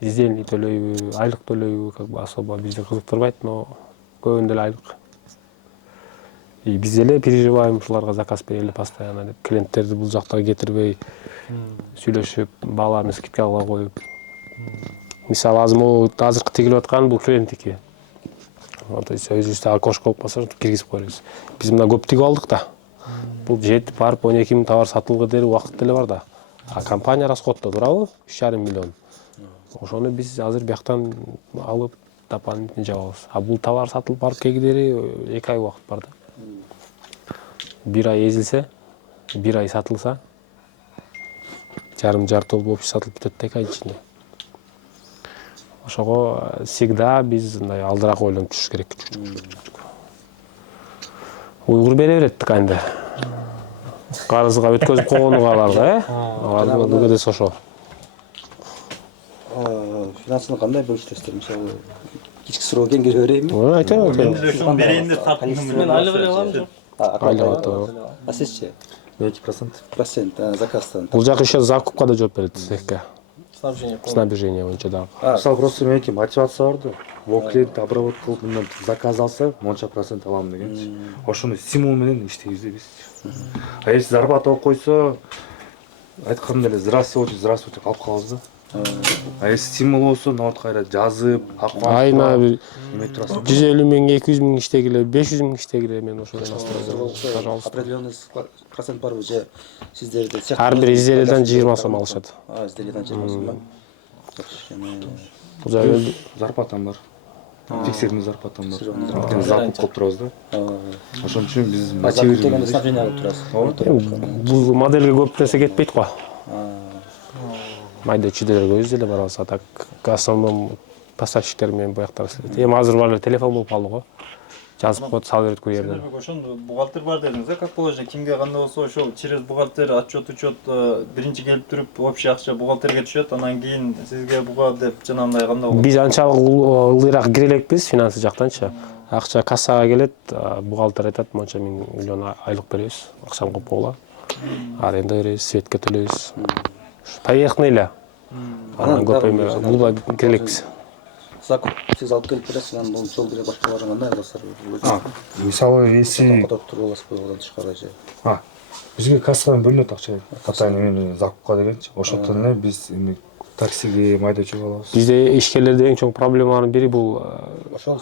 Изденүү төлөйбү, айлык төлөйбү, как бы особо бизди кызыктырбайт, но көбүндө эле айлык. И биз эле переживаем ушуларга заказ берели постоянно деп. Клиенттерди бул жактага кетирбей, сүйлөшүп, бааларын скидкага коюп. Мисалы азыркы тигилип аткан бул клиенттики. То есть өзүбүздө окошко болуп калса, киргизип коебуз. Биз мына көп тигип алдык да. Бул жетип барып 12 миң товар сатылгы дери убакыт деле бар да. А компания расходто турабы? 3,5 миллион. Ошону биз азыр бияктан алып дополнительно жабабыз. А бул товар сатылып барып келгидери 2 ай убакыт бар да. 1 ай эзилсе, 1 ай сатылса, жарым-жарты болуп общий сатылып бүтөт да 2 ай ичинде. Ошого всегда биз мындай алдыраак ойлонуп түшүш керек. Уйгур бере берет кайында. Карызга өткөзүп койгону аларга, аларга бүгөдөс ошо. Финансыны кандай бөлүштүрөсүздөр? Мисалы, кички суроо экен кире берейинби? Айтам. Ошону берейин деп тарттым. Мен айлык бере аламын жок. Айлык. А сизчи? 2%. Заказдан. Бул жак еще закупка да жооп берет цехке. Снабжение. Снабжение боюнча дагы. Мисалы, просто меники мотивация бар да. Бул клиентти обработка кылып, мындан заказ алса, монча процент алам дегенчи. Ошону стимул менен иштейбиз да биз. А если зарплата болуп койсо, айткандай эле здравствуйте, здравствуйте калып калабыз да. А если стимул болсо нот кайра жазып, айына бир эме турасың. 150 миң, 200 миң иштегиле, 500 миң иштегиле мен ошондон астырып. Определенный процент барбы же сиздерде Ар бир изделиядан 20 сом алышат. Изделиядан 20 сом ба? Бул жагы Зарплатам бар. Фиксированный зарплатам бар. Анткени закуп кылып турабыз да. Ошон үчүн биз Закуп дегенде снабжение кылып турасыз. бул модельге көп нерсе кетпейт го. Майда чүйдөлөргө эле барабыз, а так основном поставщиктер менен буяктар иштейт. Эми азыр баалар телефон болуп калды го. Жазып коет, сала берет курьерден. Сендербек ошондо бухгалтер бар дедиңиз, как положение кимге кандай болсо ошол через бухгалтер отчет биринчи келип туруп общий акча бухгалтерге түшөт, анан кийин сизге буга деп жанагындай кандай болот? Биз анчалык ылдыйраак кире элекпиз финансы жактанчы. Акча кассага келет, бухгалтер айтат, монча миллион айлык беребиз, акчам көп боло. Аренда беребиз, светке төлөйбүз. Поехали эле. Анан көп эме бул кире элекпиз. Закуп сиз алып келип бересиз, анан бул жол бере башкалар кандай кыласыздар? Мисалы, если Кодоп туруп аласызбы одан тышкары же? бизге кассадан бөлүнөт акча. Катайын эме закупка дегенчи. Ошондон эле биз эми таксиге майдачууга алабыз. Бизде ишкерлерде эң чоң проблеманын бири бул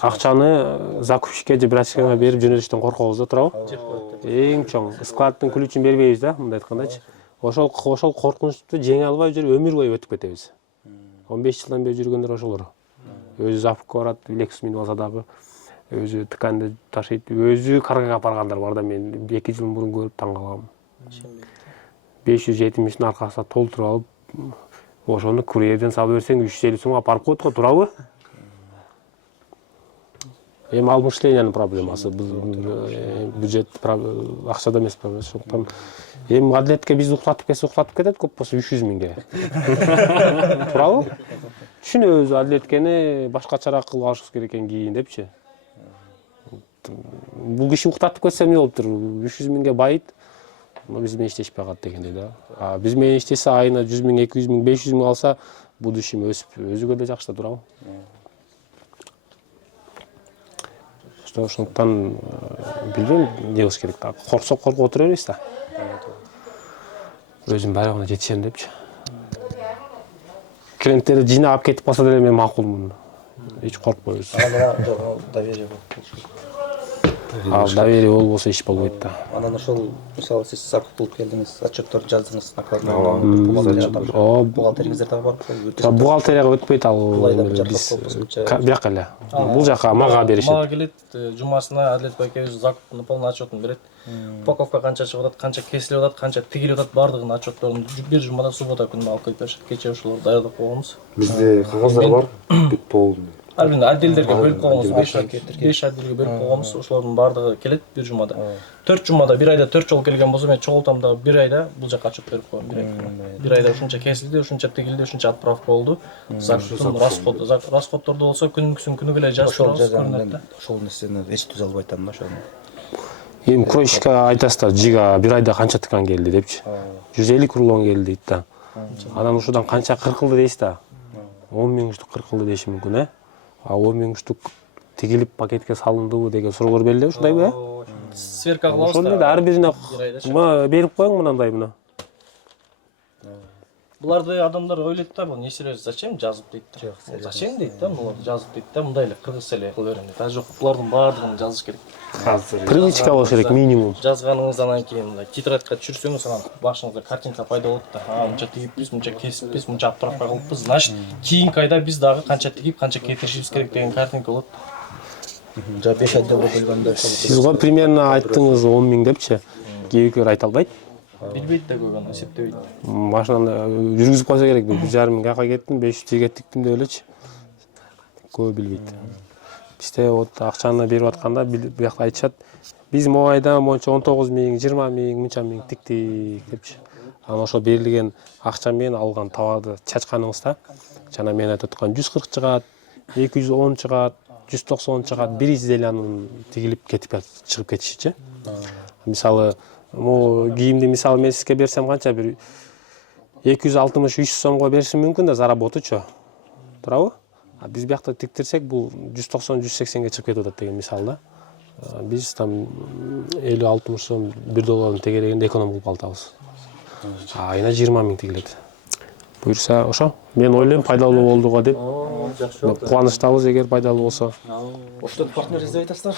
акчаны закупщикке же брачкага берип жөнөтүштөн коркобуз да, туурабы? Эң чоң складтын ключун бербейбиз да, мындай айткандачы. Ошол коркунучту жеңе албай жүрүп өмүр бою өтүп кетебиз. 15 жылдан бери жүргөндөр ошолор. Өзү закупка барат, Lexus минип алса дагы, өзү тканды ташыйт, өзү каргага баргандар бар да, мен 2 жыл мурун көрүп таң калгам. 570-тин аркасына толтуруп алып, ошону курьерден салып берсең 350 сомго апарып коет го, туурабы? Эми ал мышлениянын проблемасы, бюджет акчада эмес проблемасы. Эми адилетке биз уктатып кетет, көп болсо 300 миңге. Туурабы? Түшүнөбүз, адилеткени башкачараак кылып алышыбыз керек экен кийин депчи. Бул киши уктатып кетсе эмне болуптур? 300 миңге байыт, но биз менен иштешпей калат дегендей да. Биз менен иштесе айына 100 миң, 200 миң, 500 миң алса, будущем өсүп, өзүгө да жакшы да, туурабы? Ошондуктан билбейм эмне кылыш керек да. Корксок коркуп отура беребиз да. Өзүм барыбына жетишем депчи. Клиенттерди жыйнап кетип калса деле мен макулмун. Эч коркпойбуз. Доверие болуп. Доверие болбосо иш болбойт да. Анан ошол мисалы сиз закуп кылып келдиңиз, отчетторду жаздыңыз, накладной. Бухгалтериңиздер дагы барбы? Бухгалтерияга өтпөйт ал, биз бияка эле. Бул жака мага беришет. Мага келет, жумасына Адилет байкебиз закуптун полный отчетун берет. Упаковка канча чыгып атат, канча кесилип атат, канча тигилип атат, бардыгын отчетторун бир жумада суббота күнү алып келип беришет. Кече ошолорду даярдап койгонбуз. Бизде кагаздар бар, бүт полный. Албетте отделдерге бөлүп койгонбуз, 5 отделге бөлүп койгонбуз, ошолордун бардыгы келет бир жумада. 4 жумада, бир айда 4 жолу келген болсо, мен чогултам дагы бир айда бул жака отчет берип коем. Бир айда ушунча кесилди, ушунча тигилди, ушунча отправка болду. Закуптун расходдорду болсо күнү эле жазып турабыз, көрүнөт да. Ошол нерсени эч түзө албай атам да ошону. Эми кройщикка айтасыз да, жига бир айда канча ткан келди депчи. 150 рулон келди дейт да. Анан ушудан канча кыркылды дейсиз да. 10 миң штук кыркылды деши мүмкүн, 10 миң штук тигилип пакетке салындыбы деген суроолор беле, ушундайбы? Сверка кылабыз Ошондо эле ар бирине берип коюң мынандай мына. Буларды адамдар ойлойт да, бул не серьез, зачем жазып дейт да. Зачем дейт да, буларды жазып дейт да, мындай эле кыргыз эле кыла берем дейт. Жок, булардын баардыгын жазыш керек. Привычка болуш керек минимум. Жазганыңыз анан кийин мындай тетрадька түшүрсөңүз, анан башыңызда картинка пайда болот да. Мынча тигиппиз, мынча кесиппиз, мынча отправка кылыппыз. Значит, кийинки айда биз дагы канча тигип, канча кетиришибиз керек деген картинка болот. Жа 5 айда бөлгөндө Сиз го примерно айттыңыз 10 миң депчи. Кээ бирөө айта албайт. Билбейт да көп аны эсептебейт. Машинаны жүргүзүп койсо керек, 1,5 миң ага кеттим, 500 кеттиктим деп элечи. Көп билбейт. Бизде вот акчаны берип атканда биякта айтышат, биз могу айда монча 19 миң, 20 миң, мынча миң тиктик депчи. Анан ошо берилген акча менен алган товарды чачканыңызда, жана мен айтып аткан 140 чыгат, 210 чыгат, 190 чыгат, бир изделиянын тигилип кетип чыгып кетишичи. Мисалы, могу кийимди мисалы мен сизге берсем канча бир 260-300 сомго беришим мүмкүн да заработучу. Туурабы? Биз биякта тиктирсек бул 190-180ге чыгып кетип атат деген мисал да. Биз там 50-60 сом $1 тегерегинде эконом кылып калтабыз. Айына 20 миң тигилет. Буюрса ошо. Мен ойлойм пайдалуу болду го деп. Жакшы болду. Кубанычтабыз эгер пайдалуу болсо. Ошто партнер издеп атасыздар.